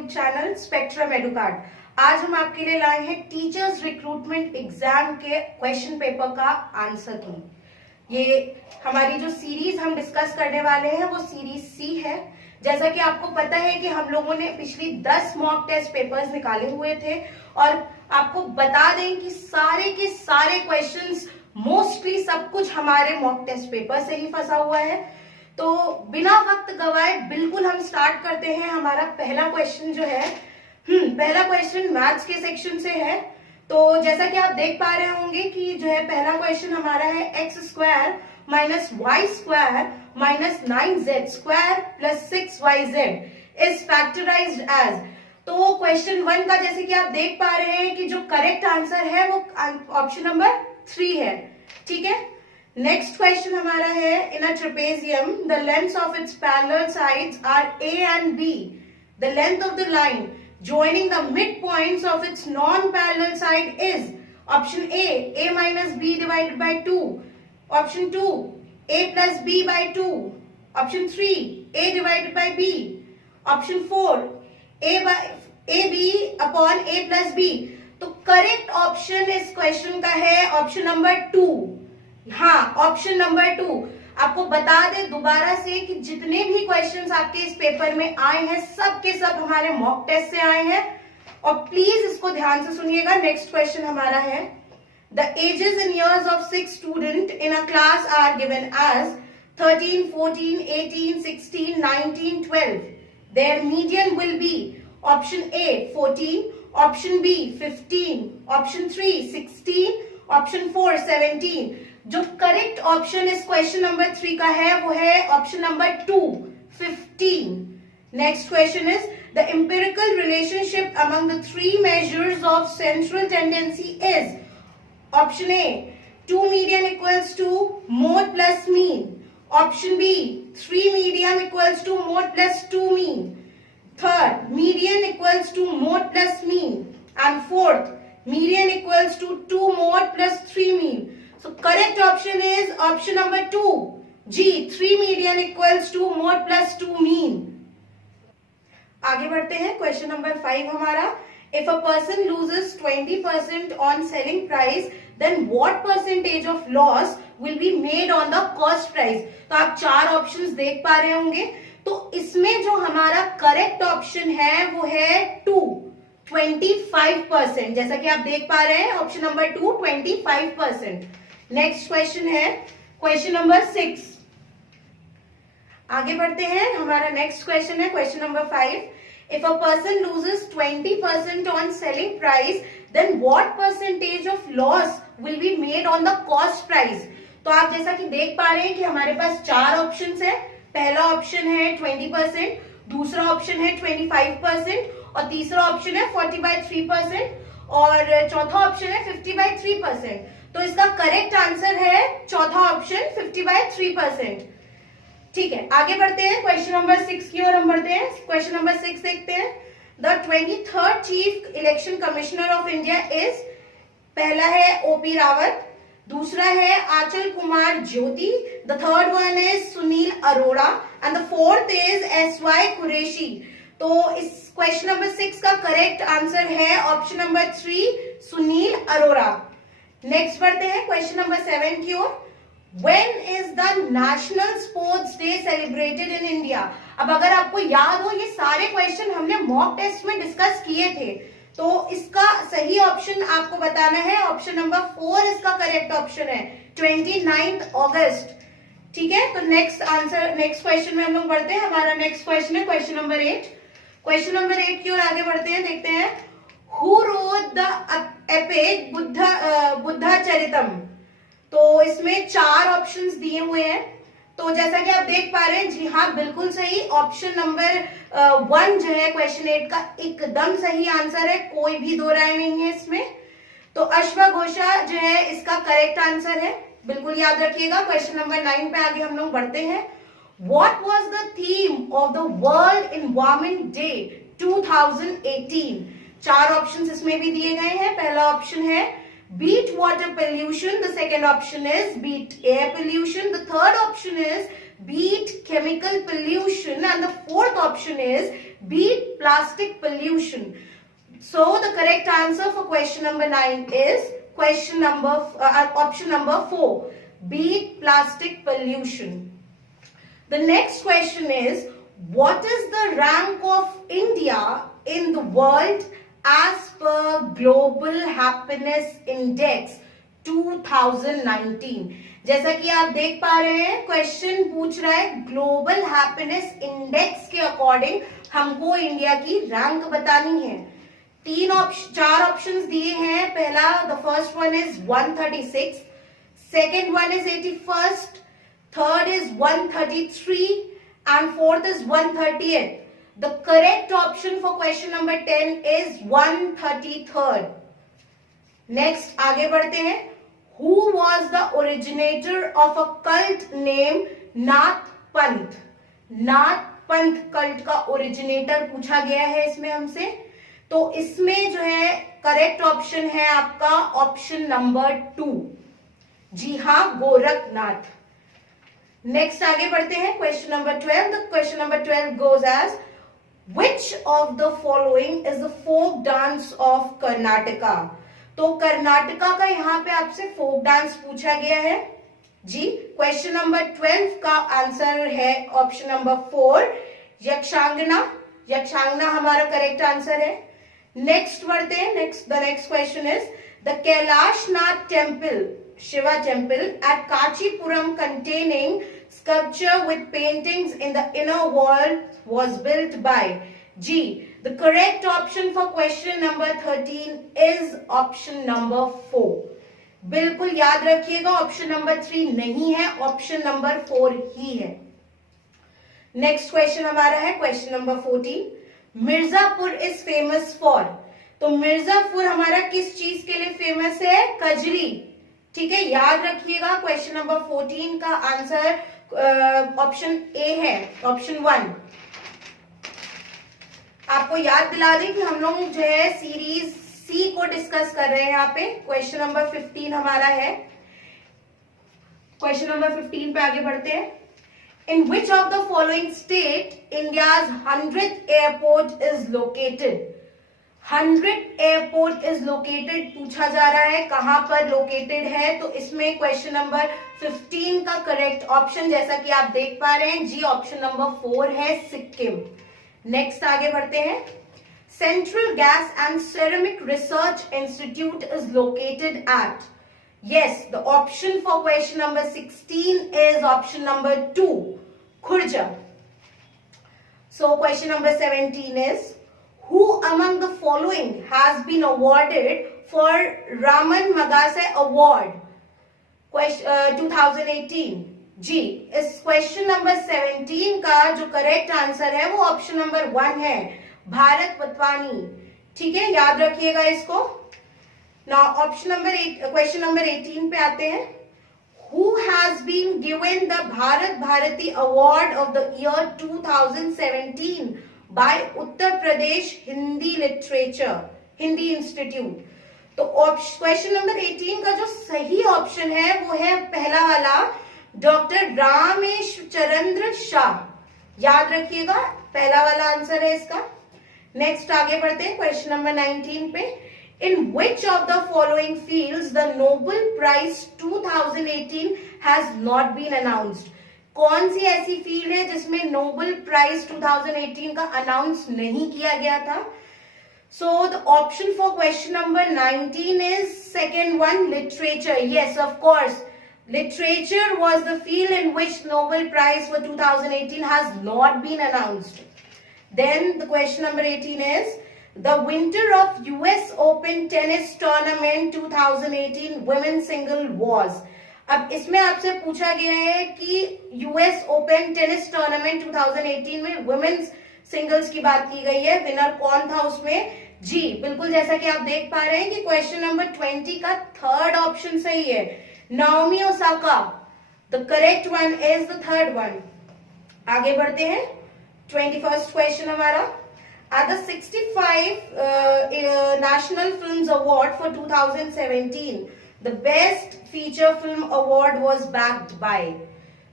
YouTube channel spectrum एडुकार्ट। आज हम आपके लिए लाए हैं टीचर्स रिक्रूटमेंट एग्जाम के क्वेश्चन पेपर का आंसर की। ये हमारी जो सीरीज हम डिस्कस करने वाले हैं वो सीरीज सी है। जैसा कि आपको पता है कि हम लोगों ने पिछली 10 मॉक टेस्ट पेपर्स निकाले हुए थे और आपको बता दें कि सारे के सारे क्वेश्चंस मोस्टली सब कुछ हमारे मॉक टेस्ट पेपर से ही फंसा हुआ है। तो बिना वक्त गवाए बिल्कुल हम स्टार्ट करते हैं। हमारा पहला क्वेश्चन जो है पहला क्वेश्चन मैथ्स के सेक्शन से है। तो जैसा कि आप देख पा रहे होंगे कि जो है पहला क्वेश्चन हमारा है x square minus Y square minus 9z square plus 6yz is factorised as. तो क्वेश्चन 1 का जैसे कि आप देख पा रहे हैं कि जो करेक्ट आंसर है वो ऑप्शन नंबर 3 है। ठीक है, नेक्स्ट क्वेश्चन हमारा है इन अ trapezium the lengths of its parallel sides are a and b. The length of the line joining the midpoints of its non-parallel side is option A minus b divided by 2, option 2 a plus b by 2, option 3 a divided by b, option 4 ab upon a plus b. तो correct option इस question का है option number 2। हाँ, option number 2। आपको बता दें दोबारा से कि जितने भी क्वेश्चंस आपके इस पेपर में आए हैं सब के सब हमारे मॉक टेस्ट से आए हैं और प्लीज इसको ध्यान से सुनिएगा। नेक्स्ट क्वेश्चन हमारा है the edges in years of 6 student in a class are given as 13, 14, 18, 16, 19, 12. Their median will be option A 14, option B 15, option 3 16, option 4 17. जो करेक्ट ऑप्शन इस क्वेश्चन नंबर 3 का है वो है option number 2 15. Next question is the empirical relationship among the 3 measures of central tendency is option A 2 median equals to mode plus mean, option B 3 medium equals to mode plus 2 mean, third median equals to mode plus mean and fourth median equals to 2 mode plus 3 mean. So correct option is option number 2 G 3 median equals to mod plus 2 mean. आगे बढ़ते हैं question number 5 हमारा if a person loses 20% on selling price then what percentage of loss will be made on the cost price. तो आप 4 options देख पा रहे होंगे। तो इसमें जो हमारा करेक्ट ऑप्शन है वो है 2 25%। जैसा कि आप देख पा रहे हैं ऑप्शन नंबर 2 25%। नेक्स्ट क्वेश्चन है क्वेश्चन नंबर 6। आगे बढ़ते हैं, हमारा नेक्स्ट क्वेश्चन है question number 5 if a person loses 20% on selling price then what percentage of loss will be made on the cost price. तो आप जैसा कि देख पा रहे हैं कि हमारे पास 4 ऑप्शंस है। पहला ऑप्शन है 20%, दूसरा ऑप्शन है 25% और तीसरा ऑप्शन है 40/3% और चौथा ऑप्शन है 50/3%। तो इसका करेक्ट आंसर है चौथा ऑप्शन 50/3%। ठीक है, आगे बढ़ते हैं क्वेश्चन नंबर 6 की ओर हम बढ़ते हैं। क्वेश्चन नंबर 6 देखते हैं the 23rd chief election commissioner of India is, पहला है ओपी रावत, दूसरा है आंचल कुमार ज्योति, the third one is Sunil Arora and the fourth is SY Qureshi. तो इस क्वेश्चन नंबर 6 का करेक्ट आंसर है option number 3 Sunil Arora. Next बढ़ते हैं क्वेश्चन नंबर 7 की ओर when is the national sports day celebrated in India. अब अगर आपको याद हो ये सारे क्वेश्चन हमने मॉक टेस्ट में डिस्कस किए थे तो इसका सही ऑप्शन आपको बताना है। ऑप्शन नंबर 4 इसका करेक्ट ऑप्शन है 29 अगस्त। ठीक है, तो नेक्स्ट क्वेश्चन में हम लोग बढ़ते हैं। हमारा नेक्स्ट क्वेश्चन है क्वेश्चन नंबर 8। क्वेश्चन नंबर 8 की ओर आगे बढ़ते हैं, देखते हैं Who wrote the epic Buddha चरितम. तो इसमें 4 ऑप्शंस दिए हुए हैं। तो जैसा कि आप देख पा रहे हैं, जी हाँ बिल्कुल सही, ऑप्शन नंबर 1 जो है क्वेश्चन 8 का एकदम सही आंसर है, कोई भी दो राय नहीं है इसमें। तो अश्वघोषा जो है इसका करेक्ट आंसर है, बिल्कुल याद रखिएगा। क्वेश्चन नंबर 9 पे आगे हम लोग बढ़ते हैं। What was the theme of the World Environment Day 2018? 4 options इसमें भी दिए गए हैं। पहला ऑप्शन है beat water pollution, the second option is beat air pollution, the third option is beat chemical pollution, and the fourth option is beat plastic pollution. So the correct answer for question number 9 is option number 4, beat plastic pollution. The next question is, what is the rank of India in the world as per Global Happiness Index 2019? जैसा कि आप देख पा रहे हैं, question पूछ रहा है ग्लोबल हैप्पीनेस इंडेक्स के अकॉर्डिंग हमको इंडिया की रैंक बतानी है. 4 ऑप्शंस दिए हैं. पहला, the first one is 136, second one is 81st, third is 133, and fourth is 130th. The correct option for question number 10 is 133rd. Next, आगे बढ़ते हैं. Who was the originator of a cult named नाथ पंथ? नाथ पंथ cult का originator पूछा गया है इसमें हमसे. तो इसमें जो है करेक्ट ऑप्शन है आपका ऑप्शन नंबर 2. जी हाँ, गोरखनाथ. नेक्स्ट आगे बढ़ते हैं. Question number 12. The question number 12 goes as, which of the following is the folk dance of Karnataka? तो कर्नाटका का यहाँ पे आपसे फोक डांस पूछा गया है जी. क्वेश्चन नंबर 12 का आंसर है ऑप्शन नंबर 4, यक्षांगना. यक्षांगना हमारा करेक्ट आंसर है. नेक्स्ट बढ़ते हैं. The next question is, the Kailashnath temple, Shiva temple at Kachipuram containing sculpture with paintings in the inner wall was built by G. The correct option for question number 13 is option number 4. बिल्कुल याद रखिएगा, option number 3 नहीं है, option number 4 ही है. Next question हमारा है question number 14. Mirzapur is famous for. तो मिर्जापुर हमारा किस चीज के लिए फेमस है? कजरी. ठीक है, याद रखिएगा. क्वेश्चन नंबर 14 का आंसर ऑप्शन ए है, ऑप्शन 1. आपको याद दिला दें कि हम लोग जो है सीरीज सी को डिस्कस कर रहे हैं यहाँ पे. क्वेश्चन नंबर 15 हमारा है. क्वेश्चन नंबर 15 पे आगे बढ़ते हैं. इन which of the following state India's 100th airport is located? 100th airport is located पूछा जा रहा है, कहां पर लोकेटेड है? तो इसमें क्वेश्चन नंबर 15 का करेक्ट ऑप्शन, जैसा कि आप देख पा रहे हैं जी, ऑप्शन नंबर 4 है, सिक्किम. नेक्स्ट आगे बढ़ते हैं. Central gas and ceramic research institute is located at. Yes, the option for question number 16 is option number 2, Khurja. So question number 17 is, who among the following has been awarded for Raman Magsaysay Award 2018? जी, इस question number 17 का जो correct answer है वो option number 1 है, भारत वतवानी. ठीक है, याद रखिएगा इसको. Now option number 8, question number 18 पे आते हैं. Who has been given the Bharat Bharati Award of the year 2017 by Uttar Pradesh Hindi literature, Hindi institute? तो क्वेश्चन नंबर 18 का जो सही ऑप्शन है वो है पहला वाला, डॉक्टर रामेश्वरचंद्र शाह. याद रखिएगा, पहला वाला आंसर है इसका. नेक्स्ट आगे बढ़ते हैं क्वेश्चन नंबर 19 पे. इन which of the following fields the Nobel prize 2018 has not been announced? कौन सी ऐसी फील्ड है जिसमें नोबेल प्राइज 2018 का अनाउंस नहीं किया गया था? So the option for question number 19 is second one, literature. Yes, of course, literature was the field in which Nobel prize for 2018 has not been announced. Then the question number 18 is, the winter of US open tennis tournament 2018 women single was. अब इसमें आपसे पूछा गया है कि US open tennis tournament 2018 में women's singles की बात की गई है, विनर कौन था उसमें? जी, बिल्कुल जैसा कि आप देख पा रहे हैं कि क्वेश्चन नंबर 20 का थर्ड ऑप्शन सही है, Naomi Osaka. The correct one is the third one. आगे बढ़ते हैं. 21st क्वेश्चन हमारा. At the 65 National Films Award for 2017, the Best Feature Film Award was backed by.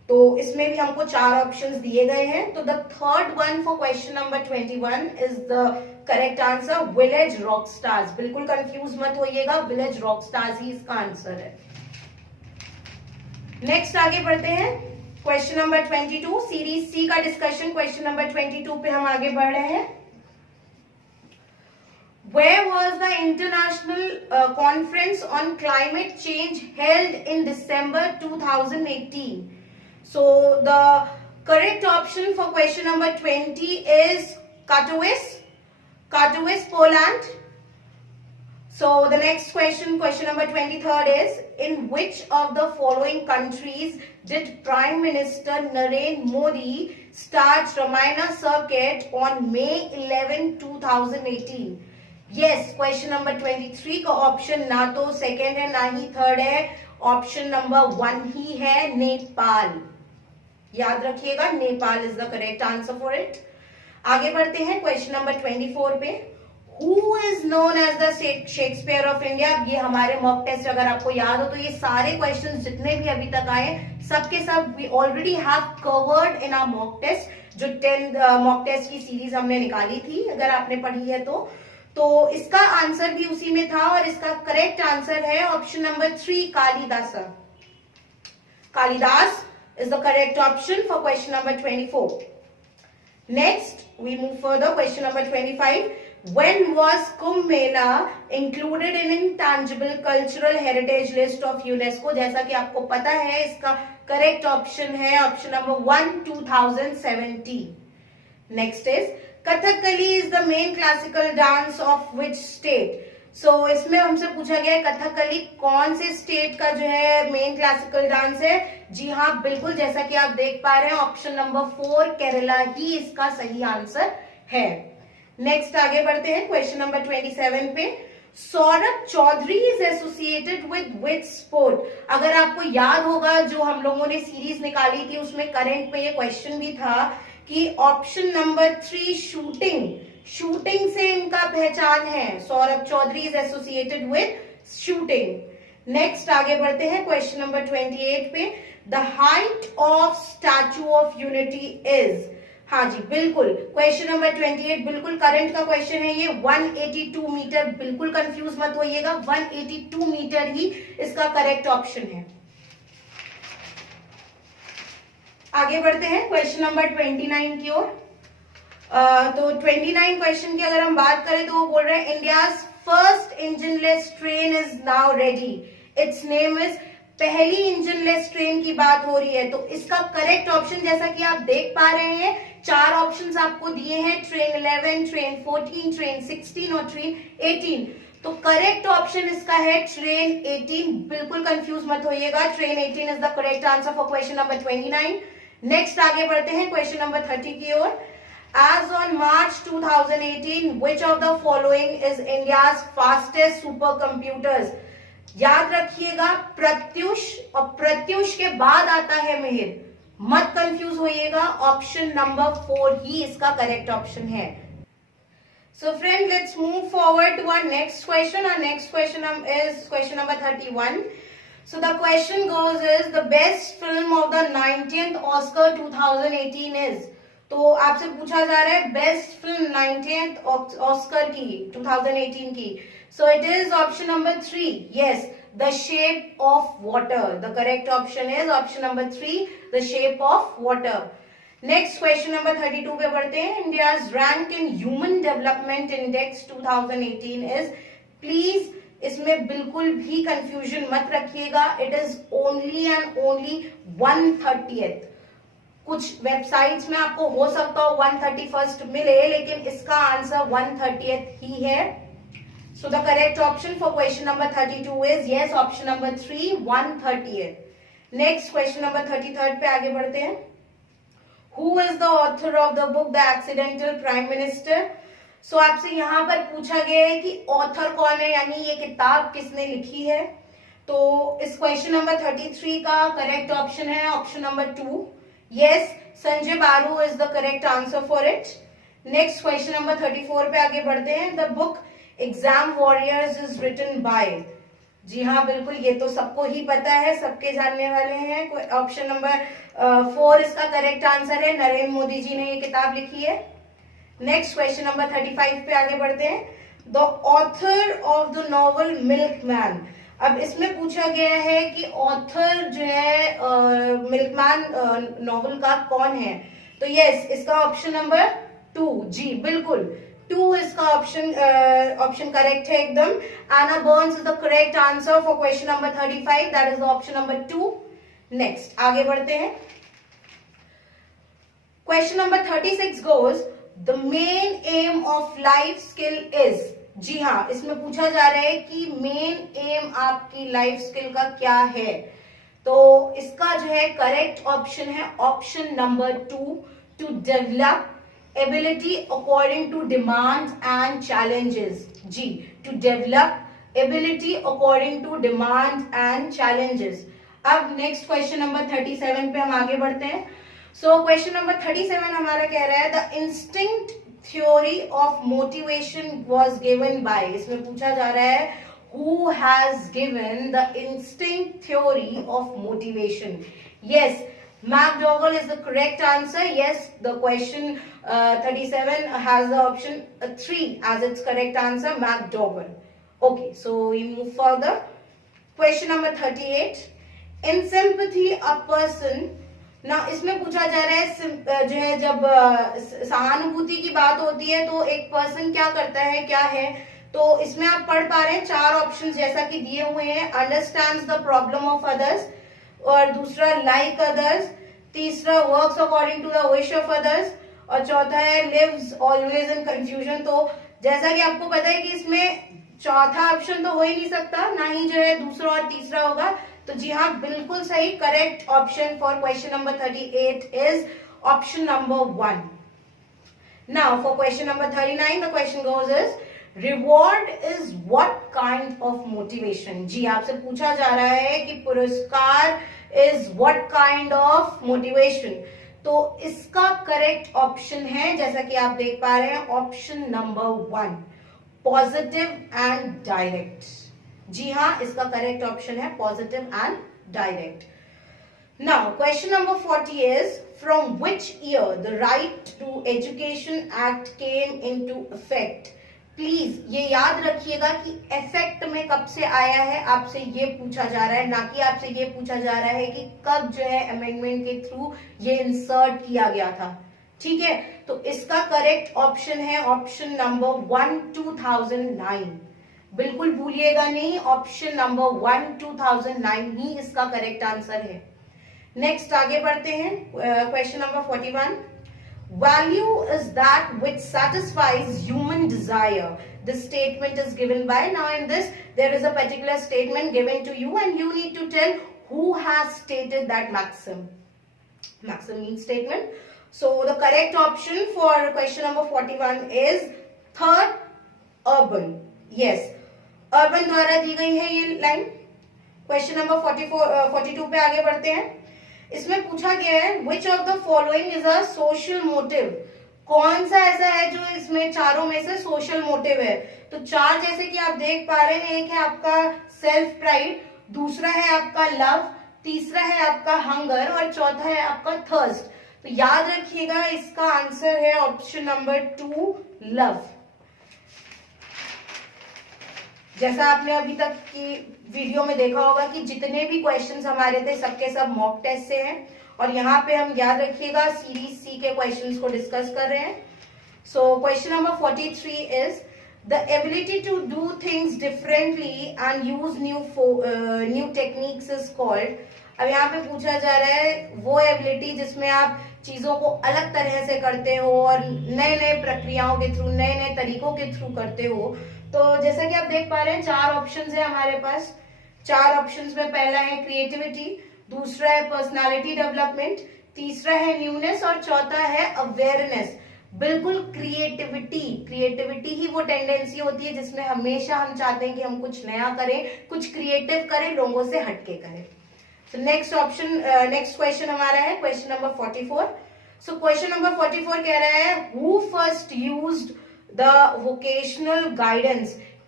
तो इसमें भी हमको 4 ऑप्शंस दिए गए हैं। तो the third one for question number 21 is the correct answer village rock stars. बिल्कुल कंफ्यूज मत होइएगा, विलेज रॉक स्टार्स ही इसका आंसर है। नेक्स्ट आगे बढ़ते हैं, क्वेश्चन नंबर 22, सीरीज सी का डिस्कशन। क्वेश्चन नंबर 22 पे हम आगे बढ़ रहे हैं। Where was the International Conference on Climate Change held in December 2018? So the correct option for question number 20 is Katowice, Poland. So the next question, question number 23rd is, in which of the following countries did Prime Minister Narendra Modi start Ramayana circuit on May 11, 2018? Yes, question number 23 का option ना तो second है ना ही third है, option number 1 ही है, नेपाल। याद रखिएगा, Nepal is the correct answer for it. आगे बढ़ते हैं क्वेश्चन नंबर 24 पे। Who is known as the Shakespeare of India? ये हमारे मॉक टेस्ट, अगर आपको याद हो तो ये सारे क्वेश्चन जितने भी अभी तक आए सबके सब we already have covered in our mock test, जो 10 मॉक टेस्ट की सीरीज हमने निकाली थी, अगर आपने पढ़ी है तो इसका आंसर भी उसी में था और इसका करेक्ट आंसर है option number 3, Kalidas. Kalidas is the correct option for question number 24. Next, we move further. Question number 25. When was Kumbh Mela included in intangible cultural heritage list of UNESCO? जैसा कि आपको पता है, इसका करेक्ट ऑप्शन है option number 1, 2017. Next is Kathakali is the main classical dance of which state? सो इसमें हमसे पूछा गया है कथकली कौन से स्टेट का जो है मेन क्लासिकल डांस है। जी हाँ, बिल्कुल, जैसा कि आप देख पा रहे हैं ऑप्शन नंबर 4 केरला ही इसका सही आंसर है। नेक्स्ट आगे बढ़ते हैं क्वेश्चन नंबर 27 पे। Saurabh Chaudhary is associated with which sport? अगर आपको याद होगा, जो हम लोगों ने सीरीज निकाली थी उसमें करंट में ये क्वेश्चन भी था कि ऑप्शन नंबर 3 शूटिंग से इनका पहचान है। Saurabh Chaudhary is associated with shooting. Next आगे बढ़ते हैं क्वेश्चन नंबर 28 पे। The height of statute of unity is? हाँ जी, बिल्कुल, क्वेश्चन नंबर 28 बिल्कुल करंट का क्वेश्चन है ये, 182 मीटर। बिल्कुल कंफ्यूज मत होइएगा, 182 मीटर ही इसका करेक्ट ऑप्शन है। आगे बढ़ते हैं क्वेश्चन नंबर 29 की ओर। तो 29 क्वेश्चन की अगर हम बात करें तो वो बोल रहे हैं India's first engineless train is now ready, it's name is. पहली इंजनलेस ट्रेन की बात हो रही है, तो इसका करेक्ट ऑप्शन जैसा कि आप देख पा रहे हैं 4 ऑप्शंस आपको दिए हैं, ट्रेन 11, ट्रेन 14, ट्रेन 16 और ट्रेन 18। तो करेक्ट ऑप्शन इसका है ट्रेन 18। बिल्कुल कंफ्यूज मत होइएगा, train 18 is the correct answer for question number 29। Next आगे बढ़ते हैं क्वेश्चन नंबर 30 की ओर। As on March 2018 which of the following is India's fastest super computers? याद रखिएगा, प्रत्युष, और प्रत्युष के बाद आता है मिहिर। मत कंफ्यूज होइएगा, ऑप्शन नंबर 4 ही इसका करेक्ट ऑप्शन है। So friend, let's move forward to our next question. Our next question is question number 31. So the question goes is the best film of the 19th Oscar 2018 is? तो आपसे पूछा जा रहा है best film 19th Oscar की 2018 की। So it is option number 3. Yes, The Shape of Water. The correct option is option number 3, The Shape of Water. Next question number 32 पे बढ़ते हैं। India's rank in human development index 2018 is? Please इसमें बिल्कुल भी confusion मत रखिएगा, it is only and only 130th। कुछ websites में आपको हो सकता हो 131st मिले, लेकिन इसका आंसर 130th ही है। So the correct option for question number 32 is yes, option number 3, 130th। Next question number 33 पे आगे बढ़ते हैं। Who is the author of the book The Accidental Prime Minister? So आपसे यहाँ पर पूछा गया है कि ऑथर कौन है, यानी ये किताब किसने लिखी है। तो इस क्वेश्चन नंबर 33 का करेक्ट ऑप्शन है ऑप्शन नंबर 2, यस, संजय बारू is the correct answer for it. Next question number 34 पे आगे बढ़ते हैं। The book exam warriors is written by? जी हाँ, बिल्कुल, ये तो सबको ही पता है, सबके जानने वाले हैं। ऑप्शन नंबर 4 इसका करेक्ट आंसर है। नरेंद्र मोदी जी ने ये किताब लिखी है। नेक्स्ट क्वेश्चन नंबर 35 पे आगे बढ़ते हैं। The author of the novel milkman. अब इसमें पूछा गया है कि ऑथर जो है मिल्कमैन नॉवल का कौन है। तो यस, इसका ऑप्शन नंबर 2। जी बिल्कुल, 2 इसका ऑप्शन करेक्ट है एकदम। एना Burns is the correct answer for question number 35। That is the option number 2। Next आगे बढ़ते हैं। Question number 36 goes the main M of life skill is. जी हाँ, इसमें पूछा जा रहा है कि मेन एम आपकी लाइफ स्किल का क्या है। तो इसका जो है करेक्ट ऑप्शन है option number 2, to develop ability according to demand and challenges. Ji, to develop ability according to demand and challenges. अब नेक्स्ट क्वेश्चन नंबर 37 पे हम आगे बढ़ते हैं। सो क्वेश्चन नंबर 37 हमारा कह रहा है the instinct theory of motivation was given by. इसमें पूछा जा रहा है who has given the instinct theory of motivation. Yes, McDougall is the correct answer. Yes, the question 37 has the option 3 as its correct answer, McDougall. Okay, so we move further. Question number 38. In sympathy, a person. Now, इसमें पूछा जा रहा है जो है जब सहानुभूति की बात होती है तो एक पर्सन क्या करता है, क्या है। तो इसमें आप पढ़ पा रहे हैं 4 ऑप्शन जैसा कि दिए हुए हैं। Understands the problem of others, और दूसरा लाइक अदर्स, तीसरा works according to the wish of others, और चौथा है लिव्स ऑलवेज इन कंफ्यूजन। तो जैसा कि आपको पता है कि इसमें चौथा ऑप्शन तो हो ही नहीं सकता, ना ही जो है दूसरा और तीसरा होगा। तो जी हाँ, बिल्कुल सही, correct option for question number 38 is option number 1। Now for question number 39 the question goes is reward is what kind of motivation. जी, आपसे पूछा जा रहा है कि पुरस्कार is what kind of motivation. तो इसका करेक्ट ऑप्शन है, जैसा कि आप देख पा रहे हैं, option number 1, positive and direct. जी हाँ, इसका करेक्ट ऑप्शन है positive and direct. Now question number 40 is from which year the right to education act came into effect. Please ये याद रखिएगा कि इफेक्ट में कब से आया है, आपसे ये पूछा जा रहा है, ना कि आपसे ये पूछा जा रहा है कि कब जो है अमेंडमेंट के थ्रू ये इंसर्ट किया गया था। ठीक है, तो इसका करेक्ट ऑप्शन है ऑप्शन नंबर 1, 2009। बिल्कुल भूलिएगा नहीं, ऑप्शन नंबर 1, 2009 ही इसका करेक्ट आंसर है। नेक्स्ट आगे बढ़ते हैं। Question number 41, value is that which satisfies human desire. This statement is given by, now in this there is a particular statement given to you and you need to tell who has stated that maxim. Maxim means statement. So the correct option for question number 41 is third, urban. Yes, urban द्वारा दी गई है ये line. Question number 42 पे आगे बढ़ते हैं। इसमें पूछा गया है which of the following is a social motive. कौन सा ऐसा है जो इसमें चारों में से सोशल मोटिव है। तो 4 जैसे कि आप देख पा रहे हैं, एक है आपका सेल्फ प्राइड, दूसरा है आपका लव, तीसरा है आपका हंगर, और चौथा है आपका थर्स्ट। तो याद रखिएगा इसका आंसर है ऑप्शन नंबर 2, लव। जैसा आपने अभी तक की वीडियो में देखा होगा कि जितने भी क्वेश्चंस हमारे थे सबके सब मॉक टेस्ट से हैं, और यहाँ पे हम याद रखिएगा सीरीज सी के क्वेश्चंस को डिस्कस कर रहे हैं। So question number 43 is the ability to do things differently and use new techniques is called. अब यहाँ पे पूछा जा रहा है वो एबिलिटी जिसमें आप चीजों को अलग तरह से करते हो और नए नए प्रक्रियाओं के थ्रू, नए नए तरीकों के थ्रू करते हो। तो जैसा कि आप देख पा रहे हैं 4 ऑप्शंस है हमारे पास। 4 ऑप्शंस में पहला है क्रिएटिविटी, दूसरा है पर्सनालिटी डेवलपमेंट, तीसरा है न्यूनेस, और चौथा है अवेयरनेस। बिल्कुल क्रिएटिविटी ही वो टेंडेंसी होती है जिसमें हमेशा हम चाहते हैं कि हम कुछ नया करें, कुछ क्रिएटिव करें, लोगों से हटके करें। तो नेक्स्ट क्वेश्चन हमारा है question number 44। So question number 44 कह रहा है who first used the vocational guidance.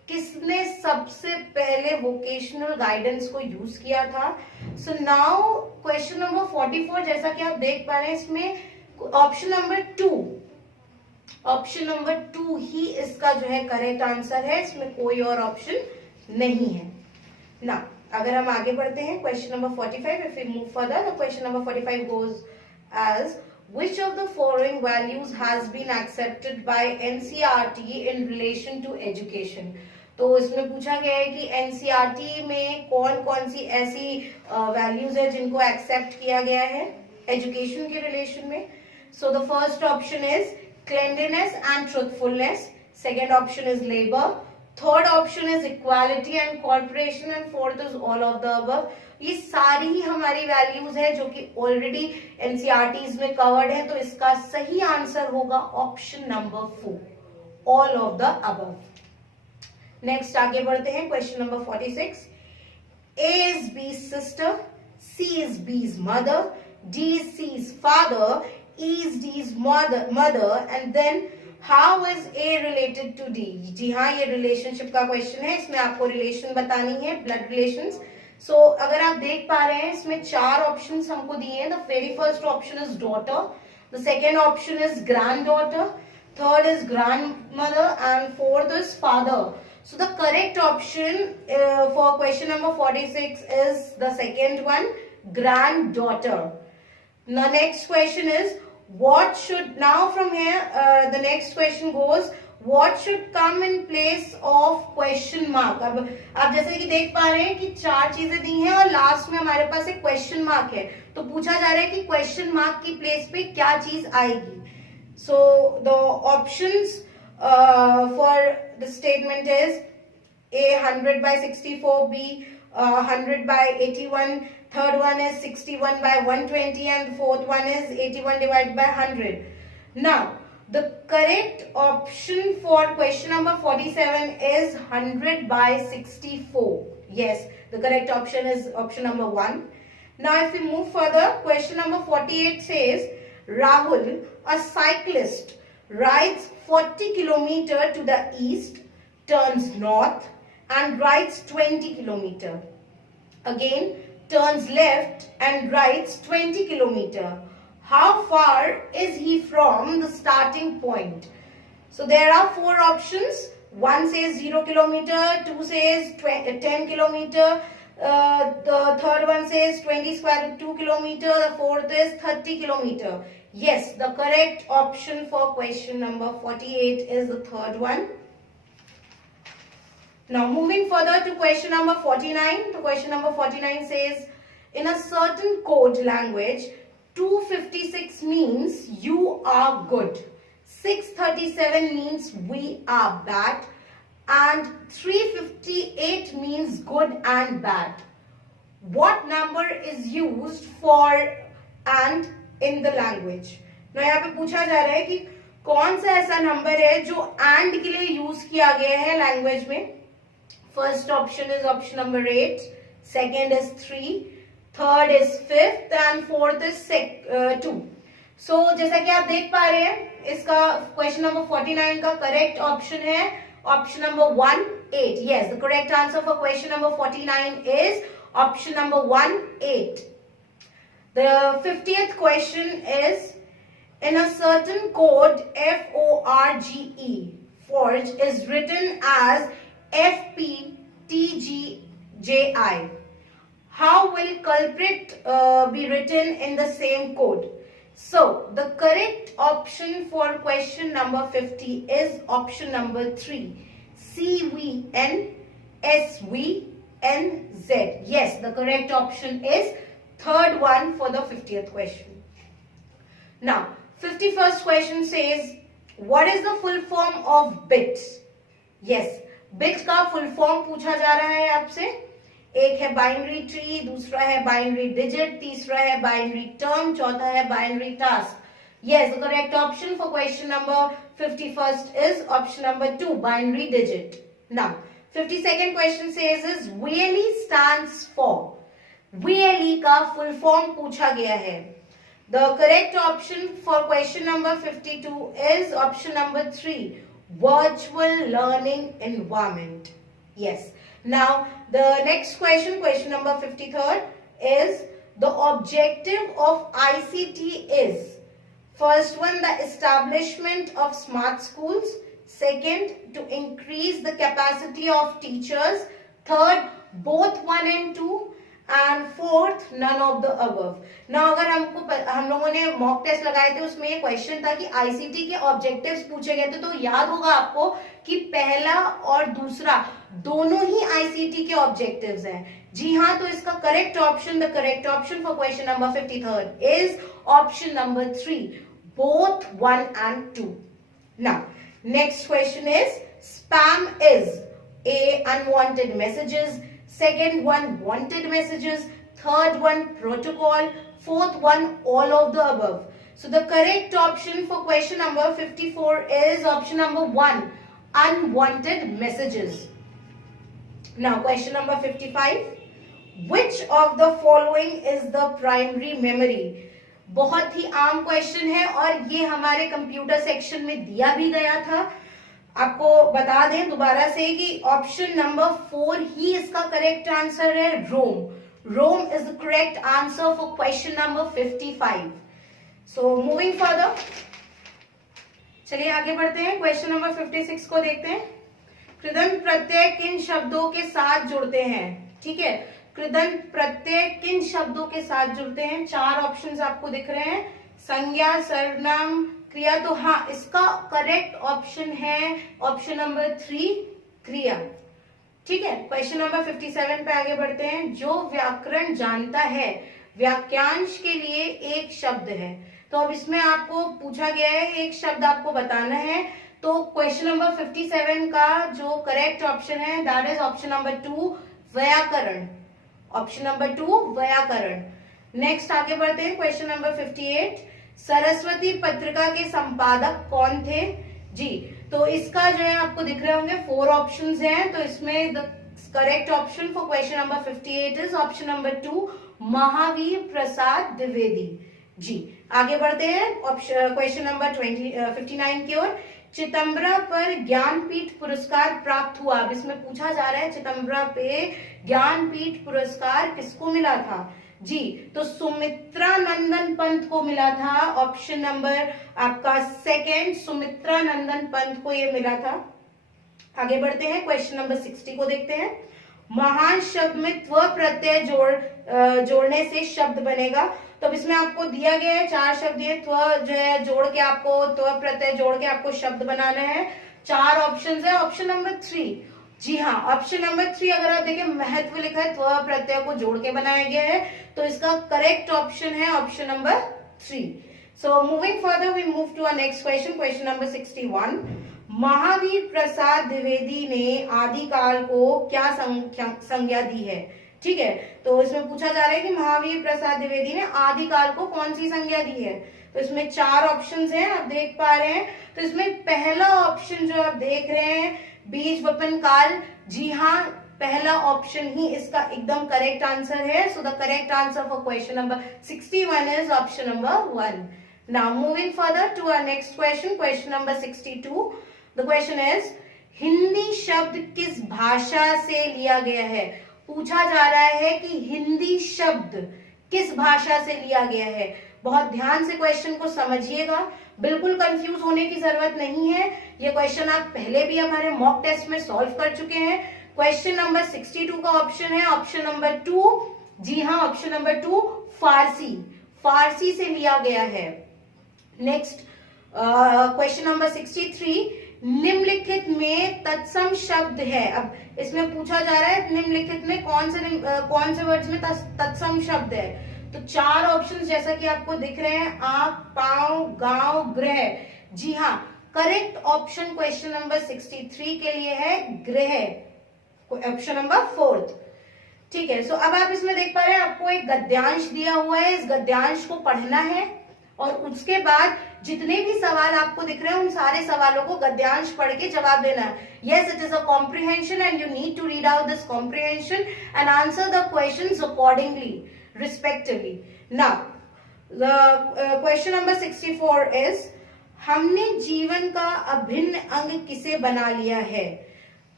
किसने सबसे पहले वोकेशनल गाइडेंस को यूज किया था? सो नाउ क्वेश्चन नंबर 44, जैसा कि आप देख पा रहे हैं इसमें ऑप्शन नंबर टू ही इसका जो है करेक्ट आंसर है, इसमें कोई और ऑप्शन नहीं है ना। अगर हम आगे बढ़ते हैं question number 45, if we move further, the question number 45 goes as which of the following values has been accepted by NCERT in relation to education? तो इसमें पूछा गया है कि NCERT में कौन कौन सी ऐसी वैल्यूज है जिनको एक्सेप्ट किया गया है एजुकेशन के रिलेशन में। So the first option is cleanliness and truthfulness, second option is labor, third option is equality and cooperation, and fourth is all of the above। ये सारी ही हमारी वैल्यूज है जो कि ऑलरेडी एनसीईआरटीज में कवर्ड है, तो इसका सही आंसर होगा option number 4, all of the above. Next आगे बढ़ते हैं question number 46। A is B's sister, C is B's mother, D is C's father, E is D's mother, and then how is A related to D? जी हाँ, ये relationship का question है, इसमें आपको relation बतानी है, ब्लड रिलेशंस। सो अगर आप देख पा रहे हैं इसमें 4 ऑप्शंस हमको दिए हैं। The very first option is daughter, the second option is grand daughter, third is grand mother, and fourth is father. So the correct option for question number 46 is the second one, granddaughter. Now next question is what should, now from here the next question goes, what should come in place of question mark? अब आप जैसे कि देख पा रहे हैं कि 4 चीजें दी हैं और लास्ट में हमारे पास एक क्वेश्चन मार्क है, तो पूछा जा रहा है कि क्वेश्चन मार्क की प्लेस पे क्या चीज आएगी। So the options for the statement is A 100 by 64, B 100 by 81, third one is 61 by 120, and fourth one is 81 divided by 100. Now the correct option for question number 47 is 100 by 64. Yes, the correct option is option number 1. Now if we move further, question number 48 says Rahul, a cyclist, rides 40 kilometer to the east, turns north and rides 20 kilometer. Again turns left and rides 20 kilometer. How far is he from the starting point? So there are 4 options. One says 0 kilometer, 2 says 10 kilometer, the third one says 20 square root 2 kilometer, the fourth is 30 kilometer. Yes, the correct option for question number 48 is the third one. Now moving further to question number 49, the question number 49 says in a certain code language 256 means you are good, 637 means we are bad, and 358 means good and bad. What number is used for and in the language? now यहाँ पे पूछा जा रहा है कि कौन सा ऐसा नंबर है जो and के लिए यूज किया गया है लैंग्वेज में। First option is option number 8, second is 3, third is 5th, and fourth is 2. So जैसा कि आप देख पा रहे हैं इसका क्वेश्चन नंबर 49 का करेक्ट ऑप्शन है option number 1, 8. Yes, the correct answer for question number 49 is option number 1, 8. The 50th question is in a certain code FORGE, forge is written as FPTGJI. How will culprit be written in the same code? So the correct option for question number 50 is option number 3, CVNSVNZ. Yes, the correct option is third one for the 50th question. Now 51st question says what is the full form of bit? Yes, bit का full form पूछा जा रहा है आपसे। एक है binary tree, दूसरा है बाइनरी डिजिट, तीसरा है बाइनरी टर्म, चौथा है binary task. Yes, the correct option for question number 51 is option number 2, binary digit. Now 52nd question says is VLE stands for. VLE का फुल फॉर्म पूछा गया है। The correct option for question number 52 is option number 3, virtual learning environment. Yes. Now the next question, question number 53rd, is the objective of ICT is, first one, the establishment of smart schools, second, to increase the capacity of teachers, third, both 1 and 2, and fourth none of the above. ना अगर हम लोगों ने mock test लगाए थे उसमें ये question था कि आईसीटी के ऑब्जेक्टिव्स पूछे गए थे, तो याद होगा आपको कि पहला और दूसरा दोनों ही आईसीटी के ऑब्जेक्टिव्स हैं। जी हाँ, तो इसका correct option, the correct option for question number 53rd is option number 3, both 1 and 2. Now next question is, spam is A, unwanted messages, second one, wanted messages, third one, protocol, fourth one, all of the above. So the correct option for question number 54 is option number 1, unwanted messages. Now question number 55, which of the following is the primary memory? बहुत ही आम question है और ये हमारे computer section में दिया भी गया था। आपको बता दें दोबारा से कि ऑप्शन नंबर 4 ही इसका करेक्ट आंसर है, रोम। रोम is the correct answer for question number 55। So moving further, चलिए आगे बढ़ते हैं, क्वेश्चन नंबर 56 को देखते हैं। कृदंत प्रत्यय किन शब्दों के साथ जुड़ते हैं? ठीक है, कृदंत प्रत्यय किन शब्दों के साथ जुड़ते हैं? 4 ऑप्शंस आपको दिख रहे हैं, संज्ञा, सर्वनाम, क्रिया। तो हाँ, इसका करेक्ट ऑप्शन है ऑप्शन नंबर 3, क्रिया। ठीक है, क्वेश्चन नंबर 57 पे आगे बढ़ते हैं। जो व्याकरण जानता है वाक्यांश के लिए एक शब्द है, तो अब इसमें आपको पूछा गया है एक शब्द आपको बताना है। तो क्वेश्चन नंबर 57 का जो करेक्ट ऑप्शन है दैट इज ऑप्शन नंबर 2, व्याकरण। ऑप्शन नंबर 2, व्याकरण। नेक्स्ट आगे बढ़ते हैं, क्वेश्चन नंबर 58, सरस्वती पत्रिका के संपादक कौन थे? जी, तो इसका जो है आपको दिख रहे होंगे 4 ऑप्शंस हैं, तो इसमें the correct option for question number 58 is option number 2, Mahavir Prasad Dwivedi. जी, आगे बढ़ते हैं क्वेश्चन नंबर 59 की ओर। चितंबरा पर ज्ञानपीठ पुरस्कार प्राप्त हुआ। अब इसमें पूछा जा रहा है चितंबरा पे ज्ञानपीठ पुरस्कार किसको मिला था? जी, तो सुमित्रा नंदन पंत को मिला था। ऑप्शन नंबर आपका 2, सुमित्रा नंदन पंत को ये मिला था। आगे बढ़ते हैं, क्वेश्चन नंबर 60 को देखते हैं। महान शब्द में त्व प्रत्यय जोड़ने से शब्द बनेगा। तो अब इसमें आपको दिया गया है 4 शब्द, ये त्व जो है जोड़ के आपको, त्व प्रत्यय जोड़ के आपको शब्द बनाना है। 4 ऑप्शन है, ऑप्शन नंबर 3। जी हाँ, ऑप्शन नंबर 3 अगर आप देखें महत्व लिखा है, त्व प्रत्यय को जोड़ के बनाया गया है, तो इसका करेक्ट ऑप्शन है option number 3। So moving further we move to our next question, question number 61। Mahavir Prasad Dwivedi ने आदिकाल को क्या संज्ञा दी है? ठीक है, तो इसमें पूछा जा रहा है कि महावीर प्रसाद द्विवेदी ने आदिकाल को कौन सी संज्ञा दी है? तो इसमें 4 ऑप्शंस हैं, आप देख पा रहे हैं। तो इसमें पहला ऑप्शन जो आप देख रहे हैं, बीज वपन काल। जी हाँ, पहला ऑप्शन ही इसका एकदम करेक्ट आंसर है। So the correct answer for question number 61 is option number 1। Now moving further to our next question, question number 62। The question is, Hindi शब्द किस भाषा से लिया गया है? पूछा जा रहा है कि हिंदी शब्द किस भाषा से लिया गया है। बहुत ध्यान से क्वेश्चन को समझिएगा, बिल्कुल कंफ्यूज होने की जरूरत नहीं है। ये क्वेश्चन आप पहले भी हमारे मॉक टेस्ट में सॉल्व कर चुके हैं। क्वेश्चन नंबर 62 का ऑप्शन है ऑप्शन नंबर 2। जी हाँ, ऑप्शन नंबर 2, फारसी। फारसी से लिया गया है। नेक्स्ट क्वेश्चन नंबर 63, निम्नलिखित में तत्सम शब्द है। अब इसमें पूछा जा रहा है निम्नलिखित में कौन से वर्ड्स में तत्सम शब्द है। तो 4 ऑप्शंस जैसा कि आपको दिख रहे हैं, आंख, पांव, गांव, ग्रह। जी हाँ, करेक्ट ऑप्शन क्वेश्चन नंबर 63 के लिए है ग्रह, ऑप्शन नंबर 4। ठीक है, सो अब आप इसमें देख पा रहे हैं आपको एक गद्यांश दिया हुआ है, इस गद्यांश को पढ़ना है और उसके बाद जितने भी सवाल आपको दिख रहे हैं उन सारे सवालों को गद्यांश पढ़ के जवाब देना है। Yes, it is a comprehension and you need to read out this comprehension and answer the questions accordingly respectively. Now, the question number 64 is, हमने जीवन का अभिन्न अंग किसे बना लिया है?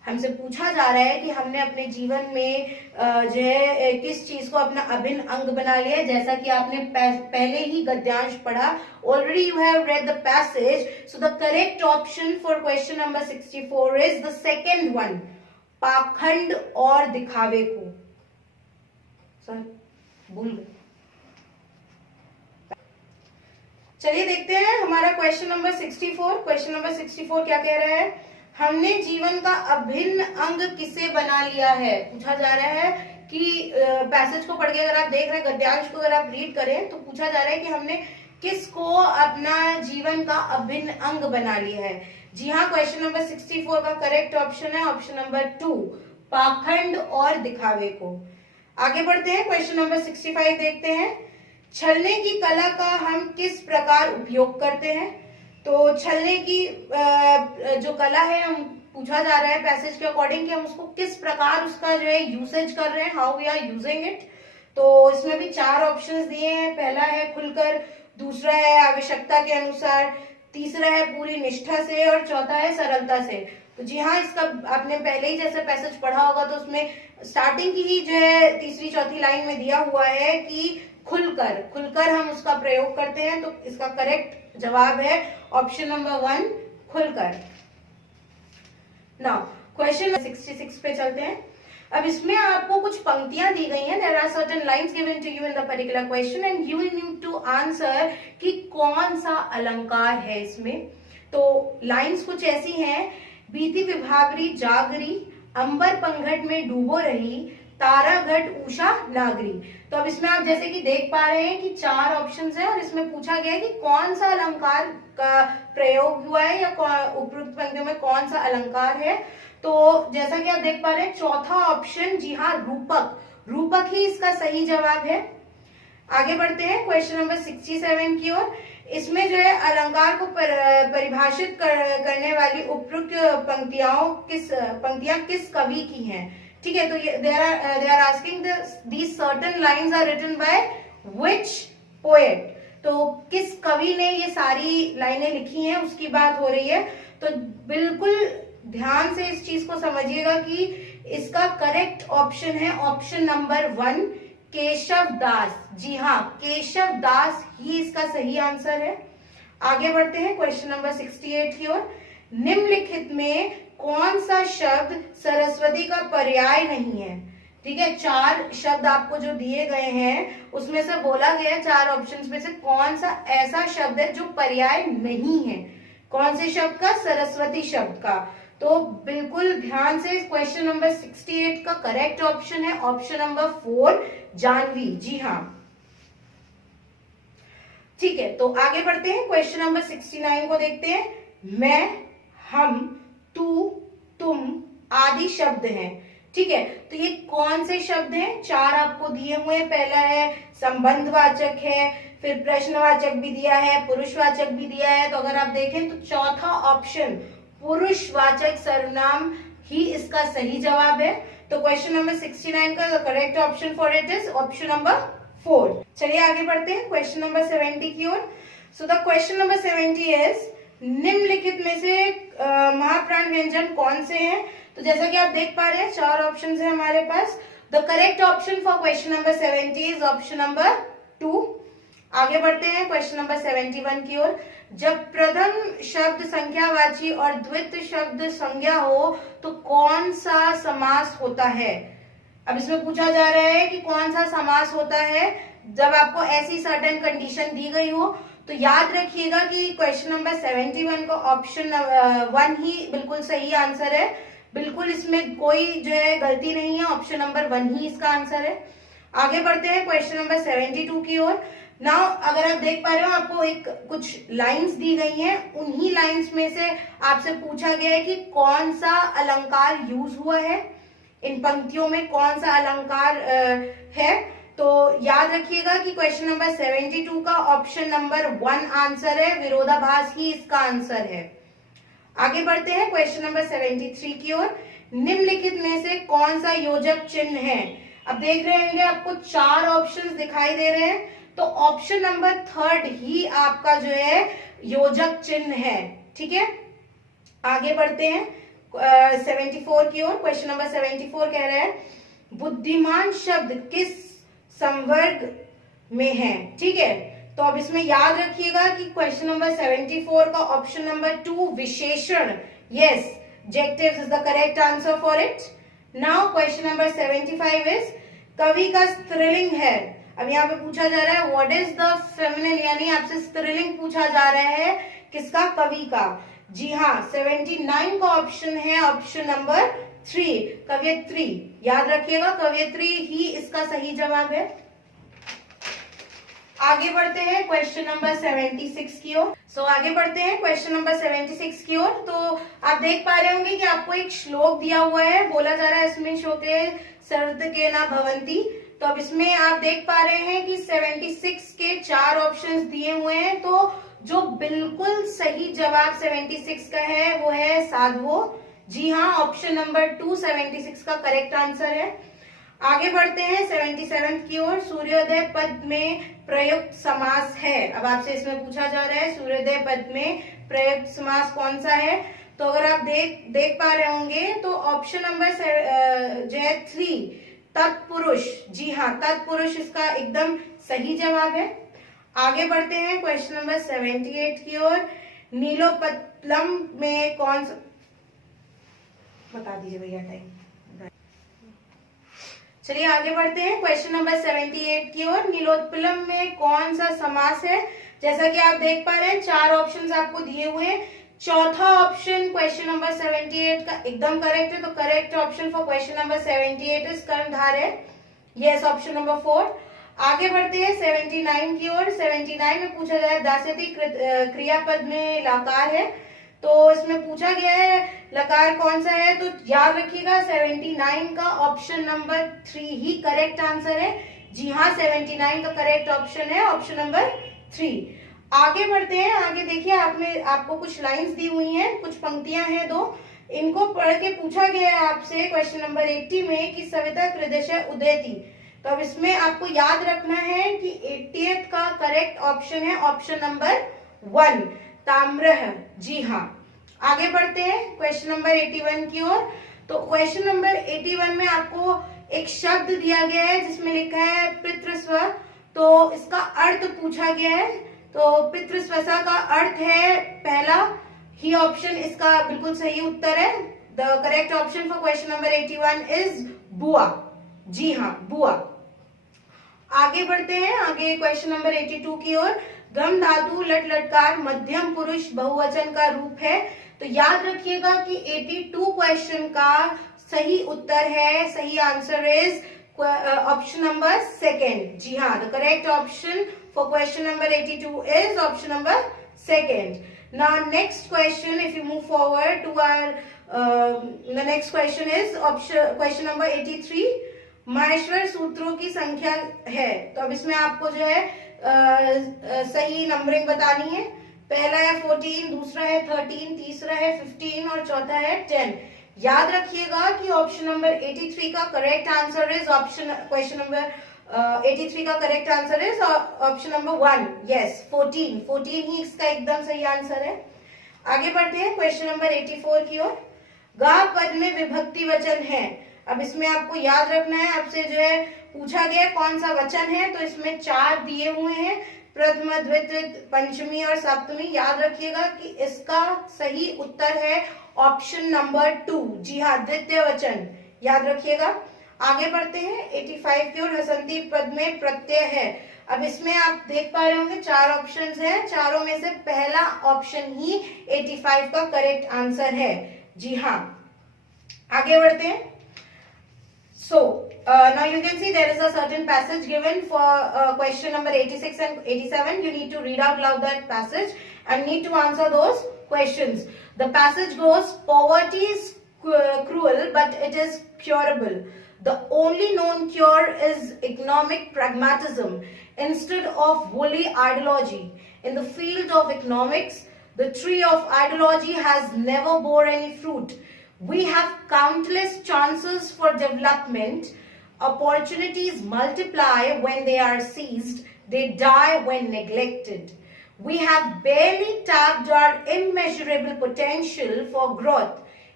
हमसे पूछा जा रहा है कि हमने अपने जीवन में जो है किस चीज को अपना अभिन्न अंग बना लिया है। जैसा कि आपने पहले ही गद्यांश पढ़ा, already you have read the passage, so the correct option for question number 64 is the second one, पाखंड और दिखावे को। सॉरी भूल गए। चलिए देखते हैं हमारा क्वेश्चन नंबर 64। क्वेश्चन नंबर 64 क्या कह रहा है, हमने जीवन का अभिन्न अंग किसे बना लिया है। पूछा जा रहा है कि पैसेज को पढ़ के अगर आप देख रहे हैं, गद्यांश को अगर आप रीड करें तो पूछा जा रहा है कि हमने किसको अपना जीवन का अभिन्न अंग बना लिया है। जी हाँ, क्वेश्चन नंबर 64 का करेक्ट ऑप्शन है ऑप्शन नंबर 2, पाखंड और दिखावे को। आगे बढ़ते हैं, क्वेश्चन नंबर 65 देखते हैं, छलने की कला का हम किस प्रकार उपयोग करते हैं। तो छलने की जो कला है, हम पूछा जा रहा है पैसेज के अकॉर्डिंग कि हम उसको किस प्रकार उसका जो है यूसेज कर रहे हैं, how we are using it. तो इसमें भी 4 ऑप्शंस दिए हैं। पहला है खुलकर, दूसरा है आवश्यकता के अनुसार, तीसरा है पूरी निष्ठा से और चौथा है सरलता से। तो जी हाँ, इसका आपने पहले ही जैसे पैसेज पढ़ा होगा तो उसमें स्टार्टिंग की ही जो है तीसरी चौथी लाइन में दिया हुआ है कि खुलकर हम उसका प्रयोग करते हैं। तो इसका करेक्ट जवाब है ऑप्शन नंबर 1, खुलकर। नाउ क्वेश्चन 66 पे चलते हैं। अब इसमें आपको कुछ पंक्तियां दी गई हैं। There are certain lines given to you in the particular question and you need to answer कि कौन सा अलंकार है इसमें। तो लाइंस कुछ ऐसी हैं, बीती विभावरी जागरी, अंबर पंघट में डूबो रही, तारा घट उषा नागरी। तो अब इसमें आप जैसे कि देख पा रहे हैं कि 4 ऑप्शंस हैं और इसमें पूछा गया है कि कौन सा अलंकार का प्रयोग हुआ है या उपयुक्त पंक्तियों में कौन सा अलंकार है। तो जैसा कि आप देख पा रहे हैं चौथा ऑप्शन, जी हाँ, रूपक ही इसका सही जवाब है। आगे बढ़ते हैं क्वेश्चन नंबर 67 की ओर। इसमें जो है अलंकार को परिभाषित करने वाली उपयुक्त पंक्तियां किस कवि की हैं। ठीक है, तो they are asking these certain lines are written by which poet। तो किस कवि ने ये सारी लाइनें लिखी हैं उसकी बात हो रही है। तो बिल्कुल ध्यान से इस चीज को समझिएगा कि इसका करेक्ट ऑप्शन है ऑप्शन नंबर 1, केशव दास। जी हाँ, केशव दास ही इसका सही आंसर है। आगे बढ़ते हैं क्वेश्चन नंबर 68 की ओर। निम्नलिखित में कौन सा शब्द सरस्वती का पर्याय नहीं है। ठीक है, 4 शब्द आपको जो दिए गए हैं उसमें से बोला गया 4 ऑप्शंस में से कौन सा ऐसा शब्द है जो पर्याय नहीं है। कौन से शब्द का? सरस्वती शब्द का। तो बिल्कुल ध्यान से क्वेश्चन नंबर 68 का करेक्ट ऑप्शन है ऑप्शन नंबर 4, जानवी। जी हाँ, ठीक है। तो आगे बढ़ते हैं क्वेश्चन नंबर 69 को देखते हैं। मैं, हम, तू, तुम आदि शब्द हैं। ठीक है, तो ये कौन से शब्द हैं? 4 आपको दिए हुए हैं। पहला है संबंधवाचक है, फिर प्रश्नवाचक भी दिया है, पुरुषवाचक भी दिया है। तो अगर आप देखें तो चौथा ऑप्शन पुरुषवाचक सर्वनाम ही इसका सही जवाब है। तो क्वेश्चन नंबर 69 का correct option for it is option number 4। चलिए आगे बढ़ते हैं क्वेश्चन नंबर 70 की ओर। So the question number 70 is, निम्नलिखित में से महाप्राण व्यंजन कौन से हैं? तो जैसा कि आप देख पा रहे हैं 4 ऑप्शंस हैं हमारे पास। The correct option for question number 70 is option number 2। आगे बढ़ते हैं क्वेश्चन नंबर 71 की ओर। जब प्रथम शब्द संख्यावाची और द्वितीय शब्द संज्ञा हो तो कौन सा समास होता है? अब इसमें पूछा जा रहा है कि कौन सा समास होता है जब आपको ऐसी सर्टेन कंडीशन दी गई हो। तो याद रखिएगा कि क्वेश्चन नंबर 71 का ऑप्शन 1 ही बिल्कुल सही आंसर है। बिल्कुल इसमें कोई जो है गलती नहीं है, ऑप्शन नंबर 1 ही इसका आंसर है। आगे बढ़ते हैं क्वेश्चन नंबर 72 की ओर। नाउ अगर आप देख पा रहे हो आपको कुछ लाइंस दी गई हैं, उन्हीं लाइंस में से आपसे पूछा गया है कि कौन सा अलंकार यूज हुआ है, इन पंक्तियों में कौन सा अलंकार है। तो याद रखिएगा कि क्वेश्चन नंबर 72 का ऑप्शन नंबर 1 आंसर है, विरोधाभास ही इसका आंसर है। आगे बढ़ते हैं क्वेश्चन नंबर 73 की ओर। निम्नलिखित में से कौन सा योजक चिन्ह है? अब देख रहे होंगे आपको 4 ऑप्शंस दिखाई दे रहे हैं, तो ऑप्शन नंबर 3 ही आपका जो है योजक चिन्ह है। ठीक है, आगे बढ़ते हैं 74 की ओर। क्वेश्चन नंबर 74 कह रहे हैं बुद्धिमान शब्द किस संवर्ग में है। ठीक है, तो अब इसमें याद रखिएगा कि क्वेश्चन नंबर 74 का ऑप्शन नंबर 2 विशेषण, yes, adjectives is the correct answer for it. Now question number 75 is कवि का स्त्रीलिंग है। अब यहाँ पे पूछा जा रहा है व्हाट इज द फेमिनिन, यानी आपसे स्त्रीलिंग पूछा जा रहा है किसका, कवि का। जी हाँ, 79 का ऑप्शन है ऑप्शन नंबर 3, कवयित्री। याद रखिएगा, कवयित्री ही इसका सही जवाब है। आगे बढ़ते हैं क्वेश्चन नंबर 76 की ओर। आगे बढ़ते हैं क्वेश्चन नंबर 76 की ओर। तो आप देख पा रहे होंगे कि आपको एक श्लोक दिया हुआ है, बोला जा रहा है इसमें शोके सर्द के ना भवंती। तो अब इसमें आप देख पा रहे हैं कि 76 के 4 ऑप्शंस दिए हुए हैं। तो जो बिल्कुल सही जवाब 76 का है वो है साधवो। जी हाँ, ऑप्शन नंबर 2 76 का करेक्ट आंसर है। आगे बढ़ते हैं 77 की ओर। सूर्योदय पद में प्रयुक्त समास है। अब आपसे इसमें पूछा जा रहा है सूर्योदय पद में प्रयुक्त समास कौन सा है। तो अगर आप देख पा रहे होंगे तो ऑप्शन नंबर जो है 3 तत्पुरुष। जी हाँ, तत्पुरुष इसका एकदम सही जवाब है। आगे बढ़ते हैं क्वेश्चन नंबर 78 की ओर। नीलोपतलम में कौन सा, बता दीजिए भैया टाइम। चलिए आगे बढ़ते हैं क्वेश्चन नंबर 78 की ओर। नीलोत्पलम में कौन सा समास है। जैसा कि आप देख पा रहे हैं 4 ऑप्शंस आपको दिए हुए हैं। चौथा ऑप्शन क्वेश्चन नंबर 78 का एकदम करेक्ट है। तो correct option for question number 78 is कर्णधार है, यस, ऑप्शन नंबर 4। आगे बढ़ते हैं 79 की ओर। 79 में पूछा गया दास्यति क्रियापद में लकार है। तो इसमें पूछा गया है लकार कौन सा है। तो याद रखिएगा 79 का ऑप्शन नंबर 3 ही करेक्ट आंसर है। जी हाँ, 79 का करेक्ट ऑप्शन है ऑप्शन नंबर 3। आगे बढ़ते हैं। आगे देखिए, आपको कुछ लाइंस दी हुई हैं, कुछ पंक्तियां हैं 2। इनको पढ़ के पूछा गया है आपसे क्वेश्चन नंबर 80 में कि सविता कृदश उदेति। तो अब इसमें आपको याद रखना है कि 80th का करेक्ट ऑप्शन है ऑप्शन नंबर 1 ताम्रः। जी हाँ, आगे बढ़ते हैं क्वेश्चन नंबर 81 की ओर। तो क्वेश्चन नंबर 81 में आपको एक शब्द दिया गया है जिसमें लिखा है पितृस्व। तो इसका अर्थ पूछा गया है। तो पितृस्वसा का अर्थ है पहला ही ऑप्शन, इसका बिल्कुल सही उत्तर है। The correct option for question number 81 is बुआ। जी हाँ, बुआ। आगे बढ़ते हैं, आगे क्वेश्चन नंबर 82 की ओर। गम धातु लट लटकार मध्यम पुरुष बहुवचन का रूप है। तो याद रखिएगा कि 82 क्वेश्चन का सही उत्तर है, सही आंसर इज ऑप्शन नंबर 2। जी हाँ, the correct option for question number 82 is option number 2. Now next question, if you move forward to our the next question is question number 83. Maheshwar सूत्रों की संख्या है। तो अब इसमें आपको जो है सही नंबरिंग बतानी है। पहला है 14, दूसरा है 13, तीसरा है 15 और चौथा है 10। याद रखिएगा कि ऑप्शन नंबर 83 का correct answer is question number 83 का correct answer is option number 1, yes, 14 ही इसका एकदम सही आंसर है। आगे बढ़ते हैं क्वेश्चन नंबर 84 की ओर। गा पद में विभक्ति वचन है। अब इसमें आपको याद रखना है, आपसे जो है पूछा गया कौन सा वचन है। तो इसमें 4 दिए हुए हैं, प्रथम, द्वितीय, पंचमी और सप्तमी। याद रखिएगा कि इसका सही उत्तर है ऑप्शन नंबर 2। जी हाँ, द्वितीय वचन, याद रखिएगा। आगे बढ़ते हैं 85 की ओर। हसंती पद में प्रत्यय है। अब इसमें आप देख पा रहे होंगे 4 ऑप्शंस हैं, चारों में से पहला ऑप्शन ही 85 का करेक्ट आंसर है। जी हाँ, आगे बढ़ते हैं। So now you can see there is a certain passage given for question number 86 and 87. You need to read out loud that passage and need to answer those questions. The passage goes, poverty is cruel but it is curable. The only known cure is economic pragmatism instead of woolly ideology. In the field of economics, the tree of ideology has never bore any fruit. We have countless chances for development. Opportunities multiply when they are seized. They die when neglected. We have barely tapped our immeasurable potential for growth.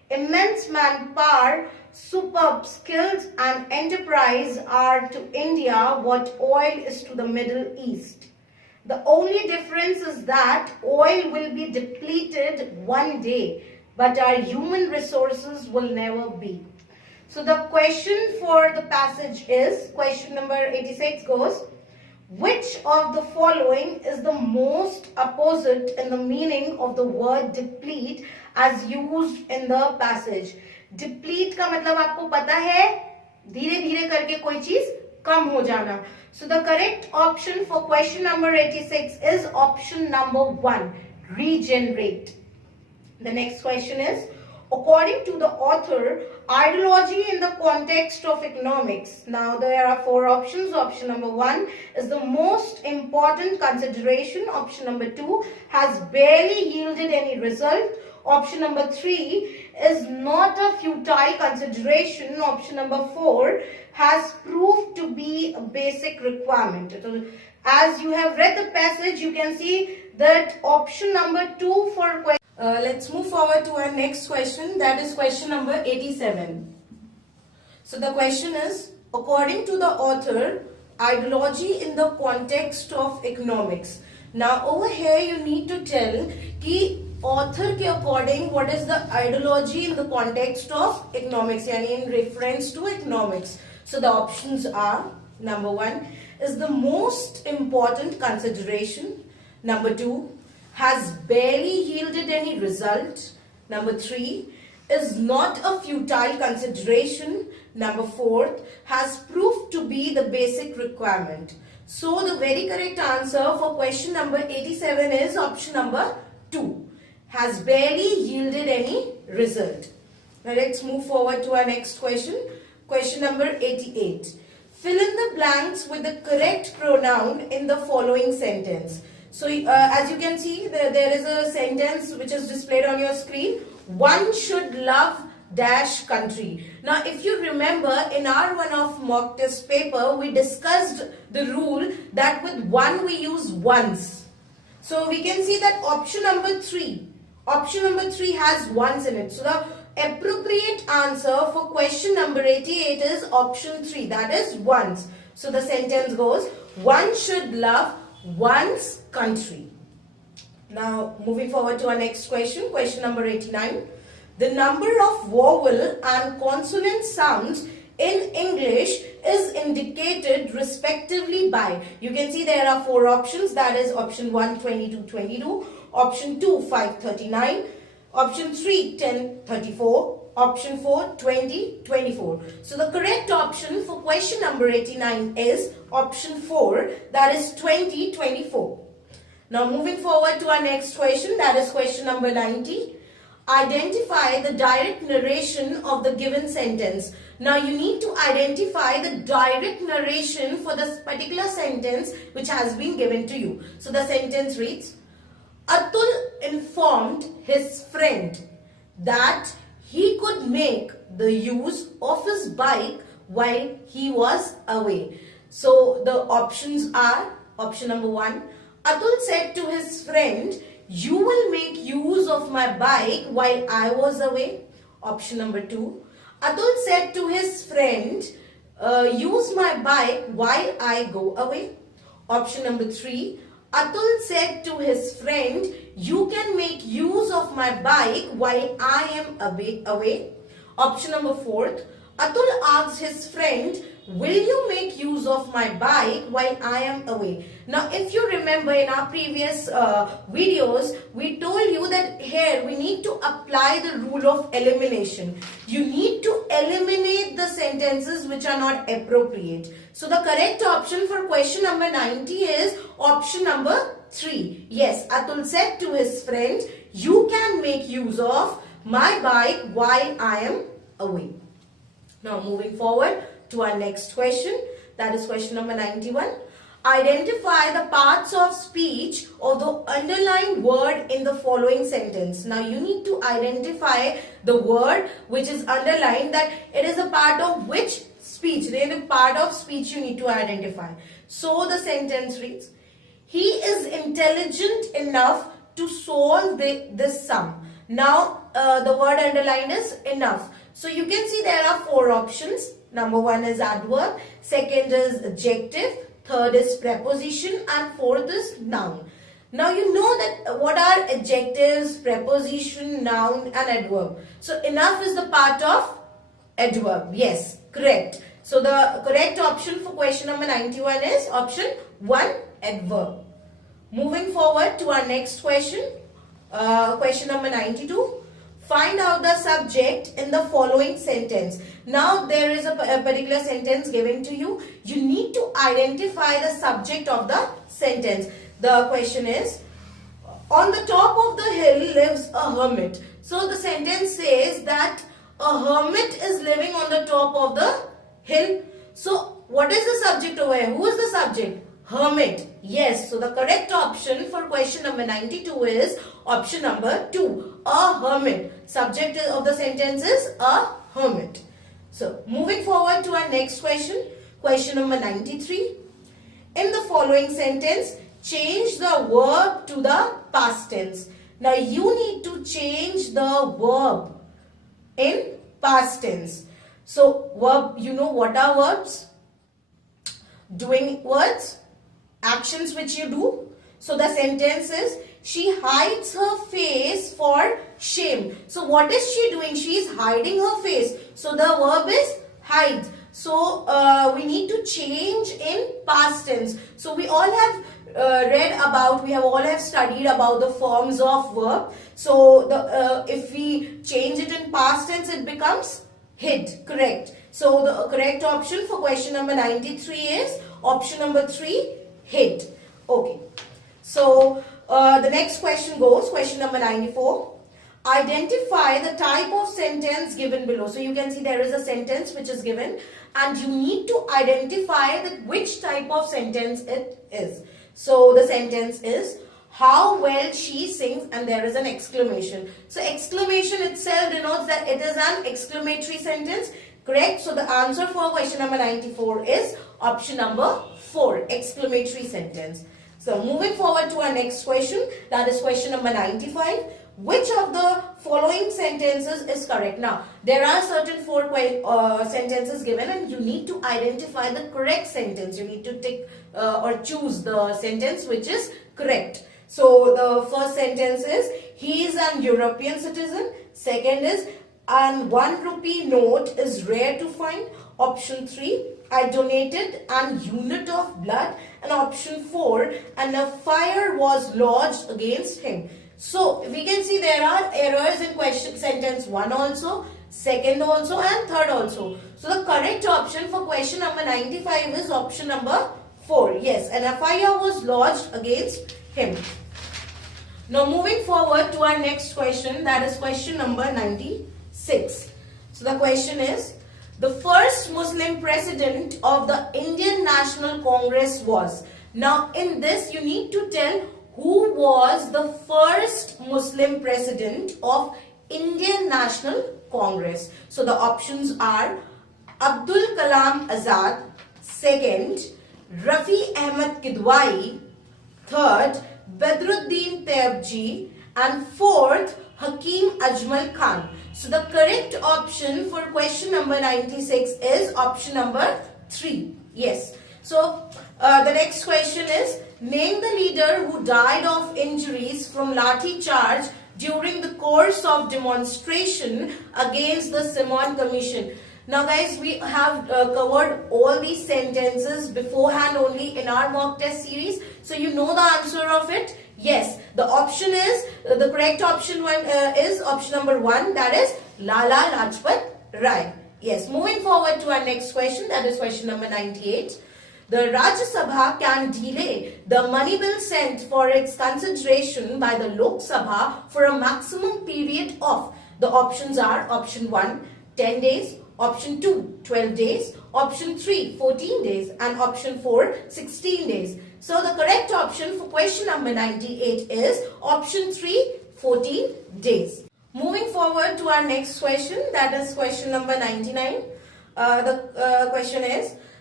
Immense manpower, superb skills and enterprise are to India what oil is to the Middle East. The only difference is that oil will be depleted one day, but our human resources will never be. So the question for the passage is, question number 86 goes, which of the following is the most opposite in the meaning of the word deplete as used in the passage? Deplete का मतलब आपको पता है, धीरे धीरे करके कोई चीज कम हो जाना. So the correct option for question number 86 is option number 1, regenerate. The next question is, according to the author, ideology in the context of economics. Now there are 4 options. Option number 1 is the most important consideration. Option number 2 has barely yielded any result. Option number 3 is not a futile consideration. Option number 4 has proved to be a basic requirement. So, as you have read the passage, you can see that option number 2 for question. Let's move forward to our next question, that is question number 87. So the question is, according to the author, ideology in the context of economics. Now over here you need to tell कि author के according what is the ideology in the context of economics, yani in reference to economics. So the options are, number 1 is the most important consideration, number 2 has barely yielded any result, number 3 is not a futile consideration, number 4 has proved to be the basic requirement. So the very correct answer for question number 87 is option number 2, has barely yielded any result. Now let's move forward to our next question, question number 88. Fill in the blanks with the correct pronoun in the following sentence. So as you can see, there is a sentence which is displayed on your screen. One should love dash country. Now if you remember, in our one of mock test paper, we discussed the rule that with one we use once. So we can see that option number 3 has once in it. So the appropriate answer for question number 88 is option 3, that is once. So the sentence goes, one should love one's country. Now moving forward to our next question, question number 89. The number of vowel and consonant sounds in English is indicated respectively by, you can see there are 4 options, that is option 1 22, option 2 539, option 3 1034, option 4 2024. So the correct option for question number 89 is option 4, that is 2024. Now moving forward to our next question, that is question number 90. Identify the direct narration of the given sentence. Now you need to identify the direct narration for this particular sentence which has been given to you. So the sentence reads, Atul informed his friend that he could make the use of his bike while he was away. So the options are, option number 1, Atul said to his friend, you will make use of my bike while I was away. Option number 2, Atul said to his friend, use my bike while I go away. Option number 3, Atul said to his friend, you can make use of my bike while I am away. Option number 4, Atul asked his friend, will you make use of my bike while I am away? Now if you remember in our previous videos, we told you that here we need to apply the rule of elimination. You need to eliminate the sentences which are not appropriate. So the correct option for question number 90 is option number 3. Yes, Atul said to his friend, you can make use of my bike while I am away. Now moving forward to our next question, that is question number 91. Identify the parts of speech or the underlined word in the following sentence. Now you need to identify the word which is underlined, that it is a part of which speech. The part of speech you need to identify. So the sentence reads, he is intelligent enough to solve this sum. Now the word underlined is enough. So you can see there are 4 options. Number 1 is adverb, second is adjective, third is preposition, and fourth is noun. Now you know that what are adjectives, preposition, noun and adverb. So enough is the part of adverb. Yes, correct. So the correct option for question number 91 is option 1, adverb. Moving forward to our next question. Question number 92. Find out the subject in the following sentence. Now there is a particular sentence given to you. You need to identify the subject of the sentence. The question is, on the top of the hill lives a hermit. So the sentence says that a hermit is living on the top of the hill. So what is the subject over here? Who is the subject? Hermit. Yes. So the correct option for question number 92 is option number 2. A hermit. Subject of the sentence is a hermit. So moving forward to our next question. Question number 93. In the following sentence, change the verb to the past tense. Now you need to change the verb in past tense. So verb, you know what are verbs? Doing words, actions which you do. So the sentence is, she hides her face for shame. So what is she doing? She is hiding her face. So the verb is hide. So we need to change in past tense. So we all have we all have studied about the forms of verb. So if we change it in past tense, it becomes hid. Correct. So the correct option for question number 93 is option number 3, hid. Okay. So the next question goes, question number 94. Identify the type of sentence given below. So you can see there is a sentence which is given and you need to identify that which type of sentence it is. So the sentence is, how well she sings, and there is an exclamation. So exclamation itself denotes that it is an exclamatory sentence. Correct. So the answer for question number 94 is option number 4, exclamatory sentence. So moving forward to our next question, that is question number 95. Which of the following sentences is correct? Now, there are certain 4 sentences given and you need to identify the correct sentence. You need to tick or choose the sentence which is correct. So, the first sentence is, he is an European citizen. Second is, an 1 rupee note is rare to find. Option 3, I donated an unit of blood. And option 4, and a fire was lodged against him. So we can see there are errors in question sentence 1 also, second also and third also. So the correct option for question number 95 is option number 4. Yes, and a fire was lodged against him. Now moving forward to our next question, that is question number 96. So the question is, the first Muslim president of the Indian National Congress was. Now in this you need to tell who was the first Muslim president of Indian National Congress. So the options are Abdul Kalam Azad, second Rafi Ahmed Kidwai, third Badruddin Tayyibji, and fourth Hakim Ajmal Khan. So the correct option for question number 96 is option number 3. Yes. So the next question is, name the leader who died of injuries from lathi charge during the course of demonstration against the Simon Commission. Now guys, we have covered all these sentences beforehand only in our mock test series. So you know the answer of it. Yes, the option is, the correct option is option number 1, that is Lala Lajpat Rai. Yes, moving forward to our next question, that is question number 98. The Rajya Sabha can delay the money bill sent for its consideration by the Lok Sabha for a maximum period of. The options are option 1, 10 days, option 2, 12 days, option 3, 14 days, and option 4, 16 days. So the correct option for question number 98 is option 3, 14 days. Moving forward to our next question, that is question number 99. The question is,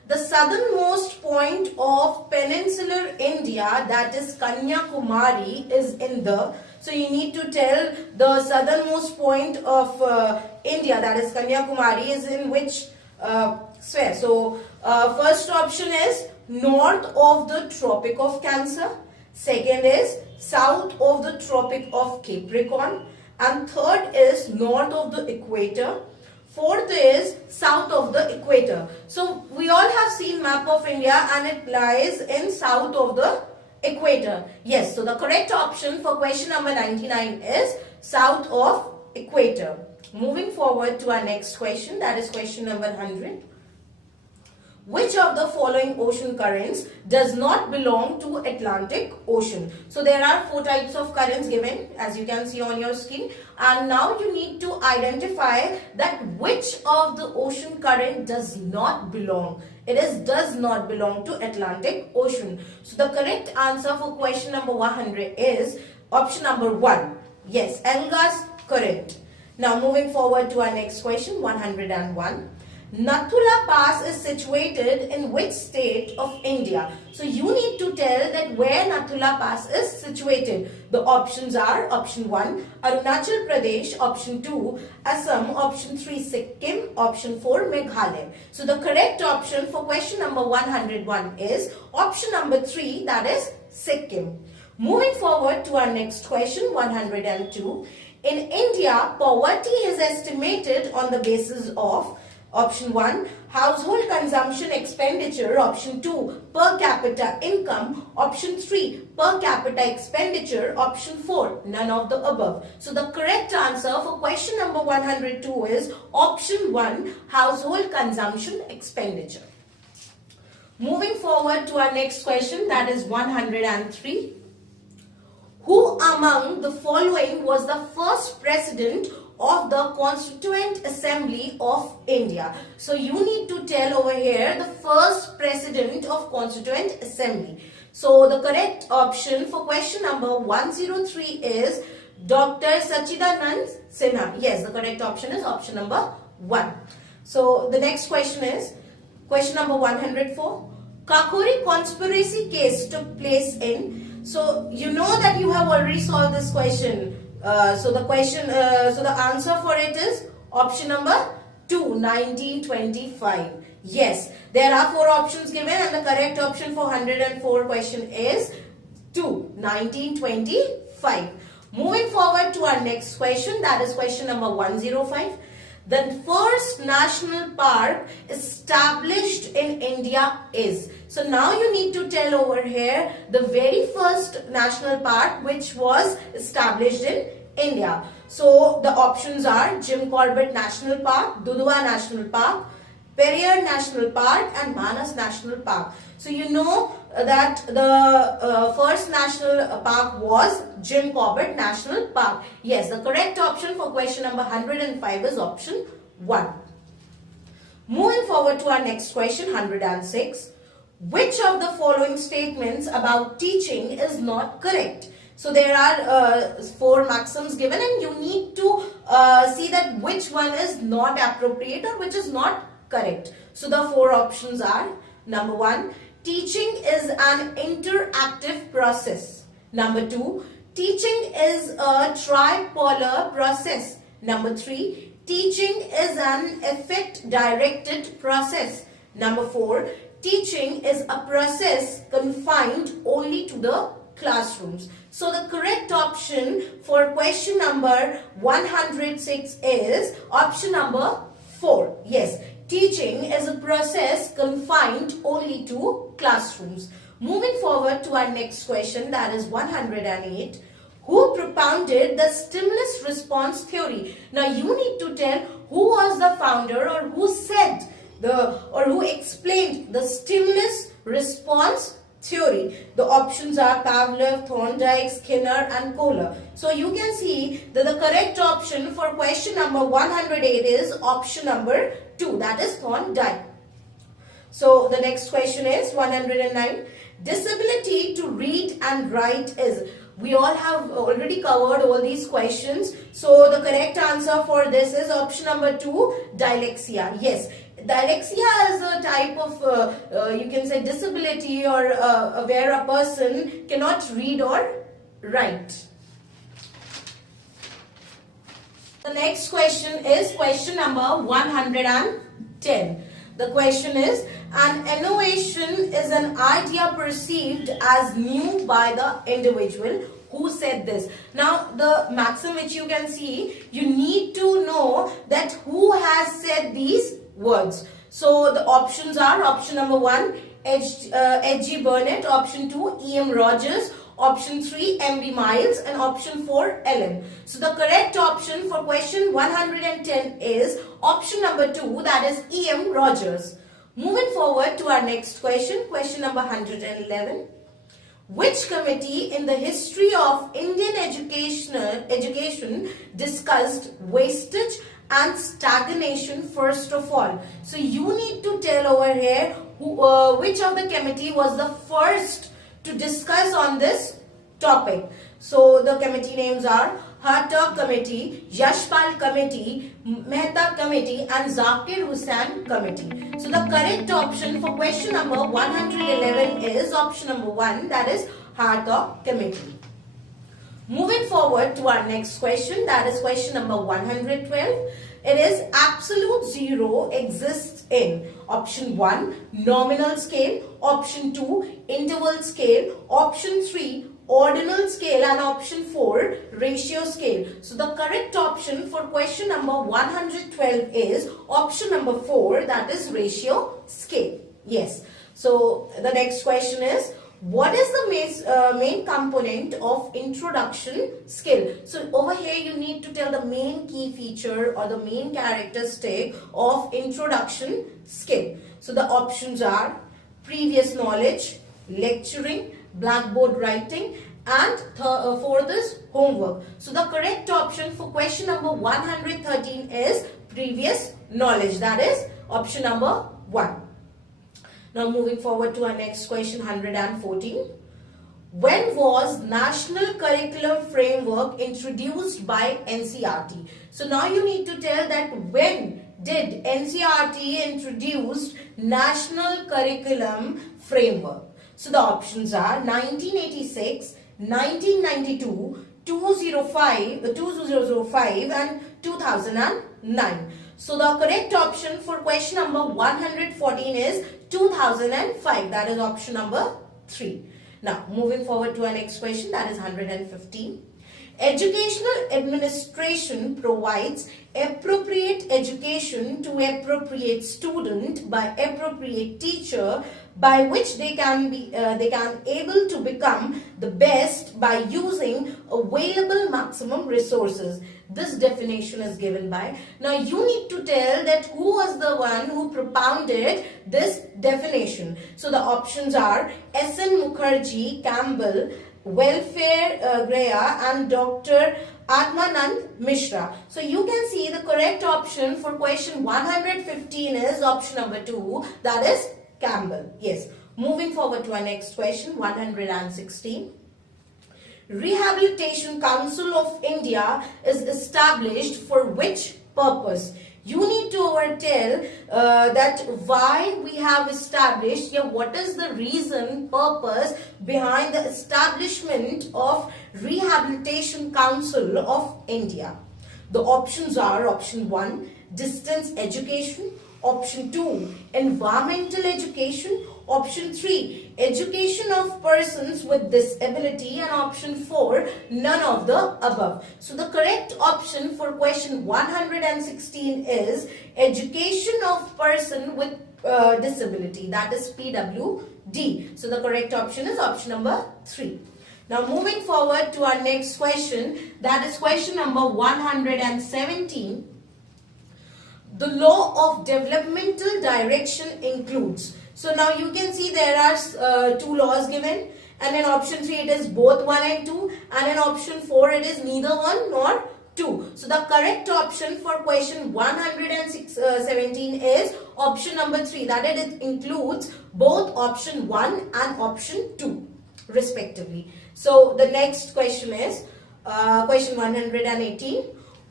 The southernmost point of peninsular India, that is Kanyakumari, is in the. So you need to tell the southernmost point of India, that is Kanyakumari, is in which sphere. So first option is north of the Tropic of Cancer. Second is south of the Tropic of Capricorn. And third is north of the equator. Fourth is south of the equator. So we all have seen map of India and it lies in south of the equator. Yes, so the correct option for question number 99 is south of equator. Moving forward to our next question, that is question number 100. Which of the following ocean currents does not belong to Atlantic Ocean? So there are 4 types of currents given, as you can see on your screen, and now you need to identify that which of the ocean current does not belong. It is does not belong to Atlantic Ocean. So the correct answer for question number 100 is option number 1. Yes, Elgas current. Now moving forward to our next question, 101. Nathula Pass is situated in which state of India? So you need to tell that where Nathula Pass is situated. The options are option 1, Arunachal Pradesh, option 2, Assam, option 3, Sikkim, option 4, Meghalaya. So the correct option for question number 101 is option number 3, that is Sikkim. Moving forward to our next question, 102. In India, poverty is estimated on the basis of option 1, household consumption expenditure, option 2, per capita income, option 3, per capita expenditure, option 4, none of the above. So the correct answer for question number 102 is option 1, household consumption expenditure. Moving forward to our next question, that is 103. Who among the following was the first president of the Constituent Assembly of India? So you need to tell over here the first president of Constituent Assembly. So the correct option for question number 103 is Dr. Sachidanand Sinha. Yes, the correct option is option number 1. So the next question is question number 104. Kakori conspiracy case took place in. So you know that you have already solved this question. So the answer for it is option number 2, 1925. Yes, there are 4 options given and the correct option for 104 question is 2, 1925. Moving forward to our next question, that is question number 105. The first national park established in India is. So now you need to tell over here the very first national park which was established in India. So the options are Jim Corbett National Park, Dudhwa National Park, Periyar National Park and Manas National Park. So you know that the first national park was Jim Corbett National Park. Yes, the correct option for question number 105 is option 1. Moving forward to our next question, 106. Which of the following statements about teaching is not correct? So there are 4 maxims given and you need to see that which one is not appropriate or which is not correct. So the 4 options are number 1, teaching is an interactive process. Number 2, teaching is a tripolar process. Number 3, teaching is an effect-directed process. Number 4, teaching is a process confined only to the classrooms. So the correct option for question number 106 is option number 4. Yes, teaching is a process confined only to classrooms. Moving forward to our next question, that is 108. Who propounded the stimulus response theory? Now you need to tell who was the founder or who said who explained the stimulus response theory. The options are Pavlov, Thorndike, Skinner and Kohler. So you can see that the correct option for question number 108 is option number 2, that is Thorndike. So the next question is 109. Disability to read and write is. We all have already covered all these questions. So the correct answer for this is option number 2, dyslexia. Yes, dyslexia is a type of, you can say, disability or where a person cannot read or write. The next question is question number 110. The question is, an innovation is an idea perceived as new by the individual who said this. Now, the maxim which you can see, you need to know that who has said these words. So, the options are option number 1, H.G. Burnett, option 2, E.M. Rogers, option 3, M.B. Miles, and option 4, Ellen. So the correct option for question 110 is option number 2, that is E.M. Rogers. Moving forward to our next question, question number 111. Which committee in the history of Indian education discussed wastage and stagnation first of all? So you need to tell over here which of the committee was the first to discuss on this topic. So the committee names are Hartog Committee, Yashpal Committee, Mehta Committee, and Zakir Hussain Committee. So the correct option for question number 111 is option number 1, that is Hartog Committee. Moving forward to our next question, that is question number 112. It is absolute zero exists in option 1, nominal scale, option 2, interval scale, option 3, ordinal scale, and option 4, ratio scale. So the correct option for question number 112 is option number 4, that is ratio scale. Yes. So the next question is, what is the main component of introduction skill? So over here you need to tell the main key feature or the main characteristic of introduction skill. So the options are previous knowledge, lecturing, blackboard writing, and fourth is homework. So the correct option for question number 113 is previous knowledge, that is option number 1. Now moving forward to our next question, 114. When was National Curriculum Framework introduced by NCERT? So now you need to tell that when did NCERT introduce National Curriculum Framework? So the options are 1986, 1992, 2005 and 2009. So the correct option for question number 114 is 2005. That is option number 3. Now moving forward to our next question, that is 115. Educational administration provides appropriate education to appropriate student by appropriate teacher, by which they can able to become the best by using available maximum resources. This definition is given by. Now you need to tell that who was the one who propounded this definition. So the options are S.N. Mukherjee, Campbell, Welfare Greya, and Dr. Atmanand Mishra. So you can see the correct option for question 115 is option number 2, that is Campbell. Yes. Moving forward to our next question, 116. Rehabilitation Council of India is established for which purpose? You need to tell that why we have established, what is the reason, purpose behind the establishment of Rehabilitation Council of India. The options are option 1, distance education, option 2, environmental education, option 3, education of persons with disability, and option 4, none of the above. So the correct option for question 116 is education of person with disability, that is PWD. So the correct option is option number 3. Now moving forward to our next question, that is question number 117. The law of developmental direction includes. So now you can see there are 2 laws given, and in option 3 it is both 1 and 2, and in option 4 it is neither 1 nor 2. So the correct option for question 117 is option number 3, that it includes both option 1 and option 2 respectively. So the next question is question 118.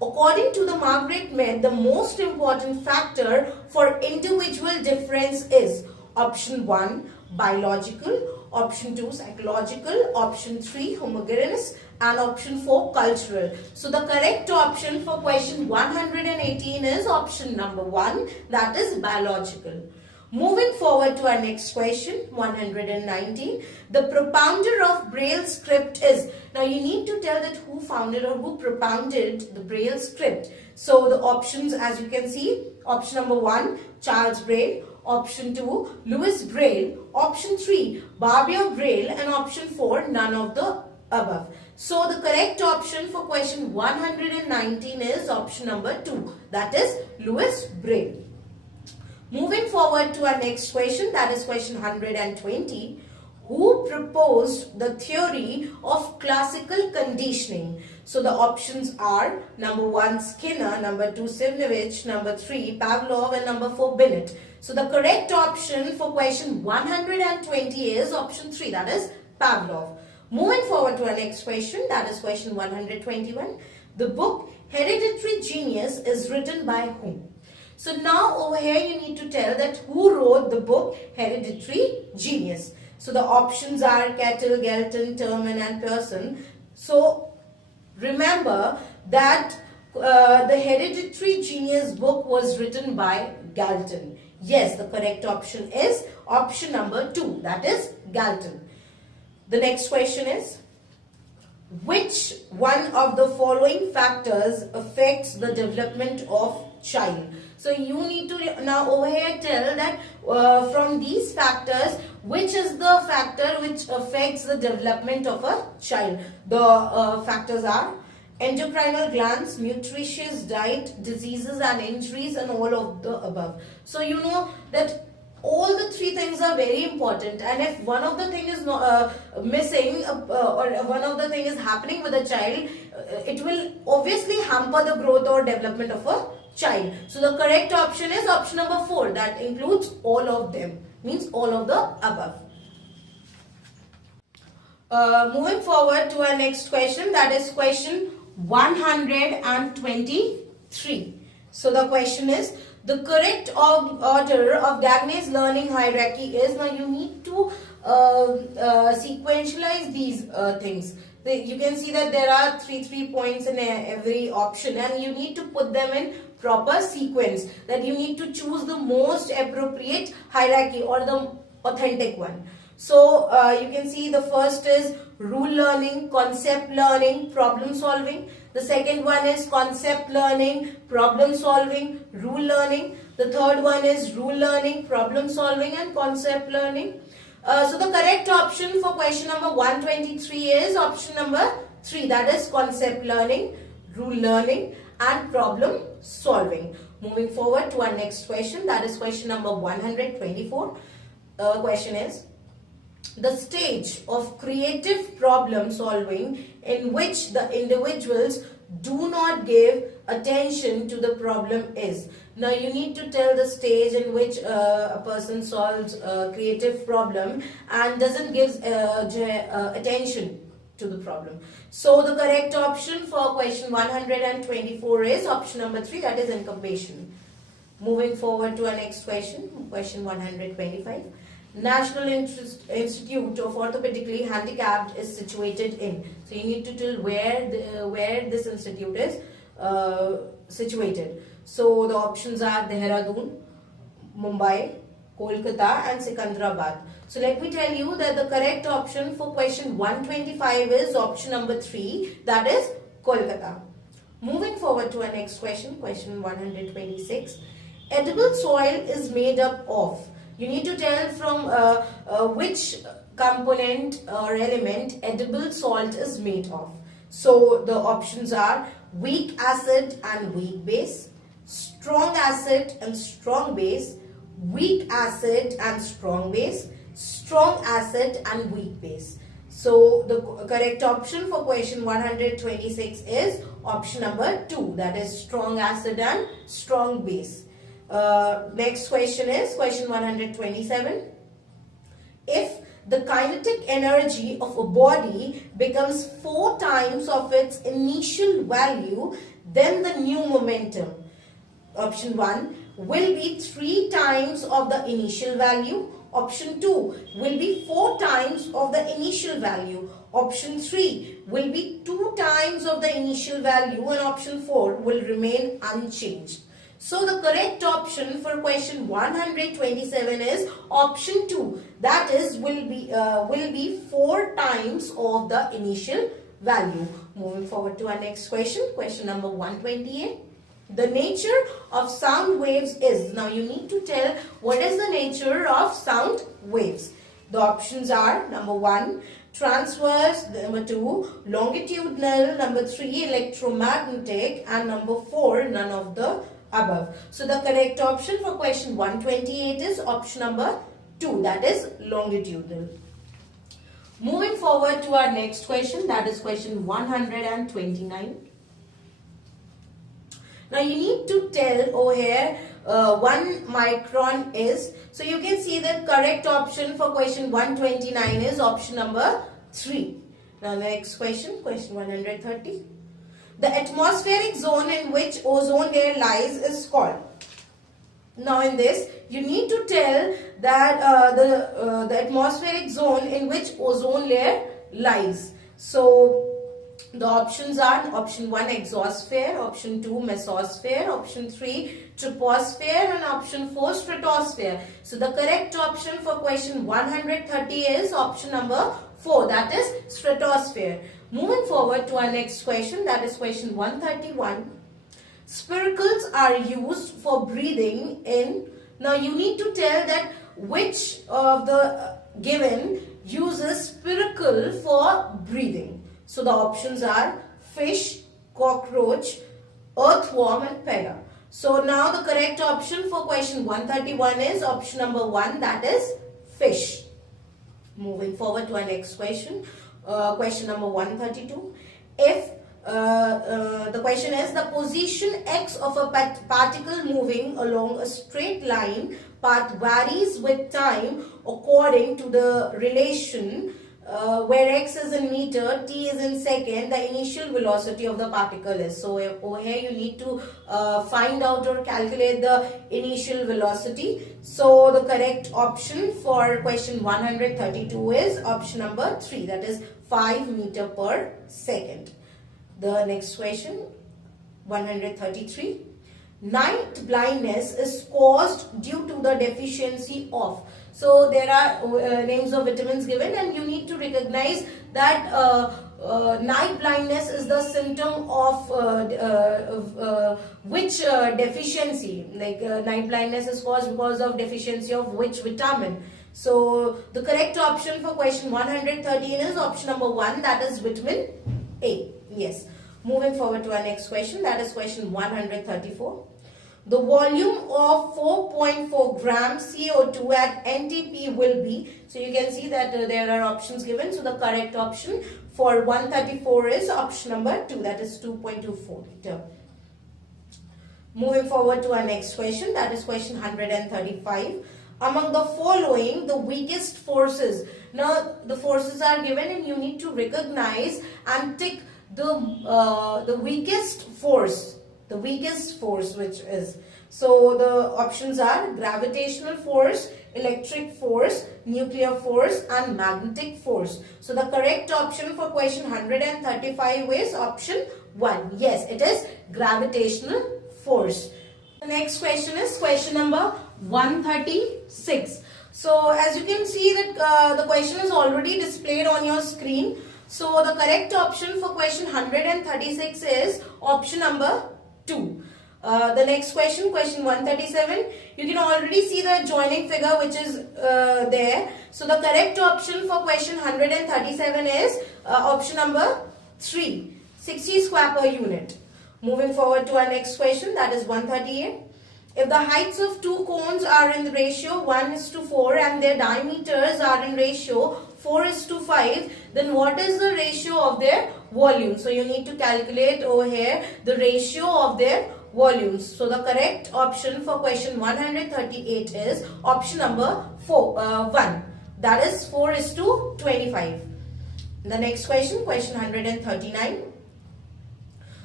According to the Margaret Mead, the most important factor for individual difference is option 1, biological, option 2, psychological, option 3, homogeneous, and option 4, cultural. So the correct option for question 118 is option number 1, that is biological. Moving forward to our next question, 119. The propounder of Braille script is. Now you need to tell that who founded or who propounded the Braille script. So the options, as you can see, option number 1, Charles Braille. Option 2, Louis Braille. Option 3, Barbier Braille. And option 4, none of the above. So the correct option for question 119 is option number 2, that is Louis Braille. Moving forward to our next question, that is question 120. Who proposed the theory of classical conditioning? So the options are number 1, Skinner, number 2, Sivnovich, number 3, Pavlov, and number 4, Binet. So the correct option for question 120 is option 3, that is Pavlov. Moving forward to our next question, that is question 121. The book Hereditary Genius is written by whom? So now over here you need to tell that who wrote the book Hereditary Genius. So the options are Kettle, Galton, Terman, and Pearson. So remember that the Hereditary Genius book was written by Galton. Yes, the correct option is option number 2, that is Galton. The next question is, which one of the following factors affects the development of child? So you need to now over here tell that from these factors, which is the factor which affects the development of a child. The factors are endocrinal glands, nutritious diet, diseases and injuries, and all of the above. So you know that all the 3 things are very important, and if one of the thing is missing or one of the thing is happening with a child, it will obviously hamper the growth or development of a child. So the correct option is option number 4, that includes all of them, means all of the above. Moving forward to our next question, that is question 123. So the question is, the correct order of Gagne's learning hierarchy is. Now you need to sequentialize these things. You can see that there are 3 points in every option, and you need to put them in proper sequence. That you need to choose the most appropriate hierarchy or the authentic one. So you can see the first is rule learning, concept learning, problem solving. The second one is concept learning, problem solving, rule learning. The third one is rule learning, problem solving, and concept learning. So the correct option for question number 123 is option number 3, that is concept learning, rule learning, and problem solving. Moving forward to our next question, that is question number 124. Question is, the stage of creative problem solving in which the individuals do not give attention to the problem is. Now you need to tell the stage in which a person solves a creative problem and doesn't give attention to the problem. So the correct option for question 124 is option number 3, that is incubation. Moving forward to our next question, question 125. National Institute of Orthopedically Handicapped is situated in. So you need to tell where this institute is situated. So the options are Dehradun, Mumbai, Kolkata, and Secunderabad. So let me tell you that the correct option for question 125 is option number 3, that is Kolkata. Moving forward to our next question, question 126. Edible soil is made up of. You need to tell from which component or element edible salt is made of. So the options are weak acid and weak base, strong acid and strong base, weak acid and strong base, strong acid and weak base. So the correct option for question 126 is option number 2, that is strong acid and strong base. Next question is question 127. If the kinetic energy of a body becomes 4 times of its initial value, then the new momentum. Option 1 will be 3 times of the initial value. Option 2 will be 4 times of the initial value. Option 3 will be 2 times of the initial value, and option 4 will remain unchanged. So the correct option for question 127 is option 2. That is will be 4 times of the initial value. Moving forward to our next question, question number 128. The nature of sound waves is. Now you need to tell what is the nature of sound waves. The options are number 1 transverse, number 2 longitudinal, number 3 electromagnetic, and number 4 none of the above. So the correct option for question 128 is option number 2, that is longitudinal. Moving forward to our next question, that is question 129. Now you need to tell over here 1 micron is. So you can see that correct option for question 129 is option number 3. Now the next question, question 130. The atmospheric zone in which ozone layer lies is called. Now in this, you need to tell that the atmospheric zone in which ozone layer lies. So the options are option 1 exosphere, option 2 mesosphere, option 3 troposphere, and option 4 stratosphere. So the correct option for question 130 is option number 4, that is stratosphere. Moving forward to our next question, that is question 131. Spiracles are used for breathing in. Now you need to tell that which of the given uses spiracle for breathing. So the options are fish, cockroach, earthworm, and pega. So now the correct option for question 131 is option number 1, that is fish. Moving forward to our next question, question number 132. If the question is the position x of a particle moving along a straight line path varies with time according to the relation where x is in meter, t is in second, the initial velocity of the particle is. So over here you need to find out or calculate the initial velocity. So the correct option for question 132 is option number 3, that is 5 meter per second. The next question, 133. Night blindness is caused due to the deficiency of. So there are names of vitamins given, and you need to recognize that night blindness is the symptom of which deficiency. Like night blindness is caused because of deficiency of which vitamin. So the correct option for question 113 is option number 1, that is vitamin A. Yes. Moving forward to our next question, that is question 134. The volume of 4.4 grams CO2 at NTP will be. So you can see that there are options given. So the correct option for 134 is option number 2, that is 2.24 liter. Moving forward to our next question, that is question 135. Among the following, the weakest forces. Now the forces are given and you need to recognize and tick the weakest force. The weakest force which is. So the options are gravitational force, electric force, nuclear force, and magnetic force. So the correct option for question 135 is option 1. Yes, it is gravitational force. The next question is question number 136. So as you can see that the question is already displayed on your screen. So the correct option for question 136 is option number 2. The next question, question 137, you can already see the joining figure which is there. So the correct option for question 137 is option number 3, 60 square per unit. Moving forward to our next question, that is 138. If the heights of two cones are in the ratio 1:4 and their diameters are in ratio 4:5, then what is the ratio of their volume? So you need to calculate over here the ratio of their volumes. So the correct option for question 138 is option number 1. That is 4:25. The next question, question 139.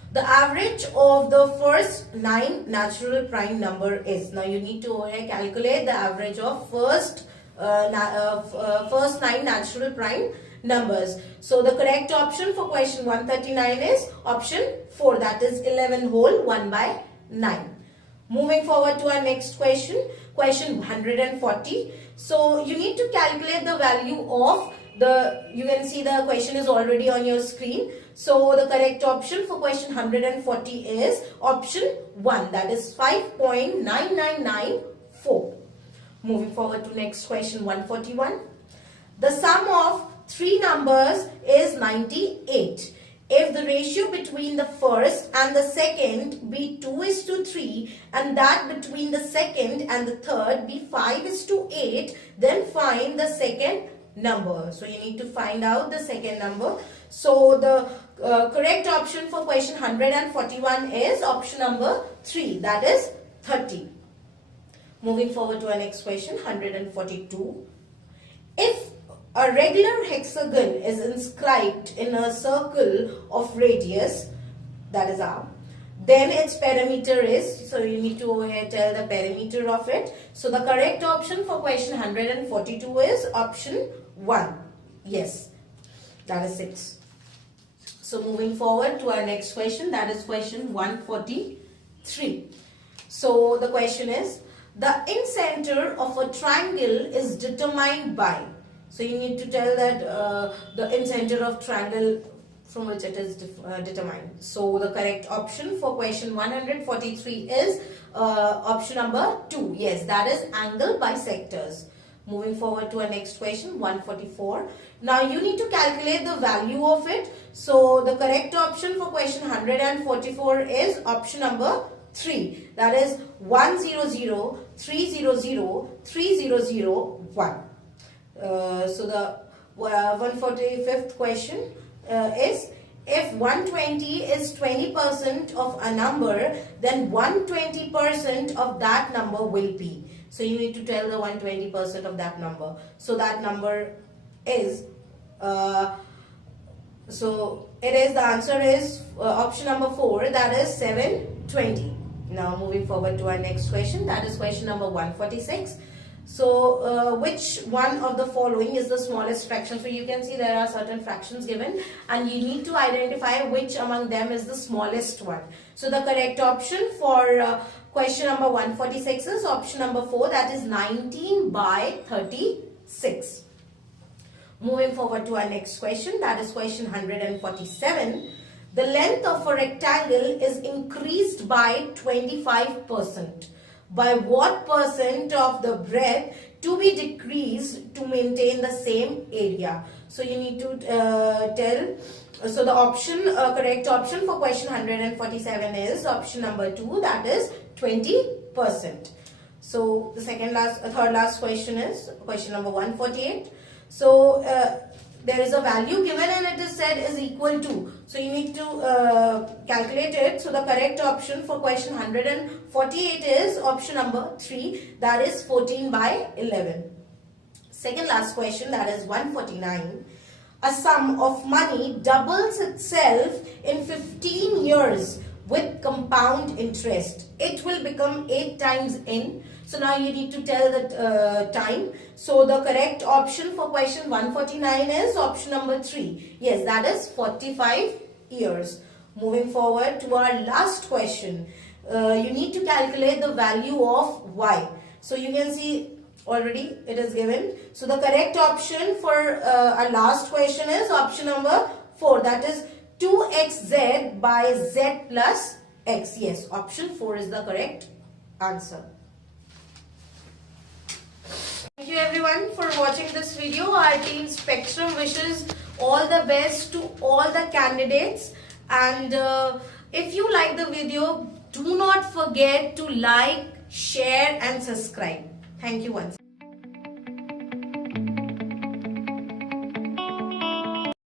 The average of the first 9 natural prime number is. Now you need to calculate the average of first 9 natural prime numbers. So the correct option for question 139 is option 4, that is 11 whole 1 by 9. Moving forward to our next question, question 140. So you need to calculate the value of you can see the question is already on your screen. So the correct option for question 140 is option 1, that is 5.9994. Moving forward to next question 141. The sum of 3 numbers is 98. If the ratio between the first and the second be 2:3 and that between the second and the third be 5:8, then find the second number. So you need to find out the second number. So the correct option for question 141 is option number 3, that is 30. Moving forward to our next question 142. If a regular hexagon is inscribed in a circle of radius, that is R, then its perimeter is, so you need to tell the perimeter of it. So the correct option for question 142 is option 1. Yes, that is 6. So moving forward to our next question, that is question 143. So the question is, the incenter of a triangle is determined by. So you need to tell that the incenter of triangle from which it is determined. So the correct option for question 143 is option number 2. Yes, that is angle bisectors. Moving forward to our next question 144. Now you need to calculate the value of it. So the correct option for question 144 is option number 3. That is 100,300,300,1. So the 145th question is, if 120 is 20% of a number, then 120% of that number will be. So you need to tell the 120% of that number. So that number is, so the answer is option number 4, that is 720. Now moving forward to our next question, that is question number 146. So which one of the following is the smallest fraction? So you can see there are certain fractions given and you need to identify which among them is the smallest one. So the correct option for question number 146 is option number 4, that is 19 by 36. Moving forward to our next question, that is question 147. The length of a rectangle is increased by 25%. By what percent of the breadth to be decreased to maintain the same area? So you need to tell. So the option, correct option for question 147 is option number 2, that is 20%. So the third last question is question number 148. So there is a value given and it is said is equal to. So you need to calculate it. So the correct option for question 148 is option number 3, that is 14 by 11. Second last question, that is 149. A sum of money doubles itself in 15 years with compound interest. It will become 8 times in. So now you need to tell the time. So the correct option for question 149 is option number 3. Yes, that is 45 years. Moving forward to our last question. You need to calculate the value of y. So you can see already it is given. So the correct option for our last question is option number 4. That is 2xz by z plus x. Yes, option 4 is the correct answer. Thank you everyone for watching this video. Our team Spectrum wishes all the best to all the candidates, and if you like the video, do not forget to like, share and subscribe. Thank you once.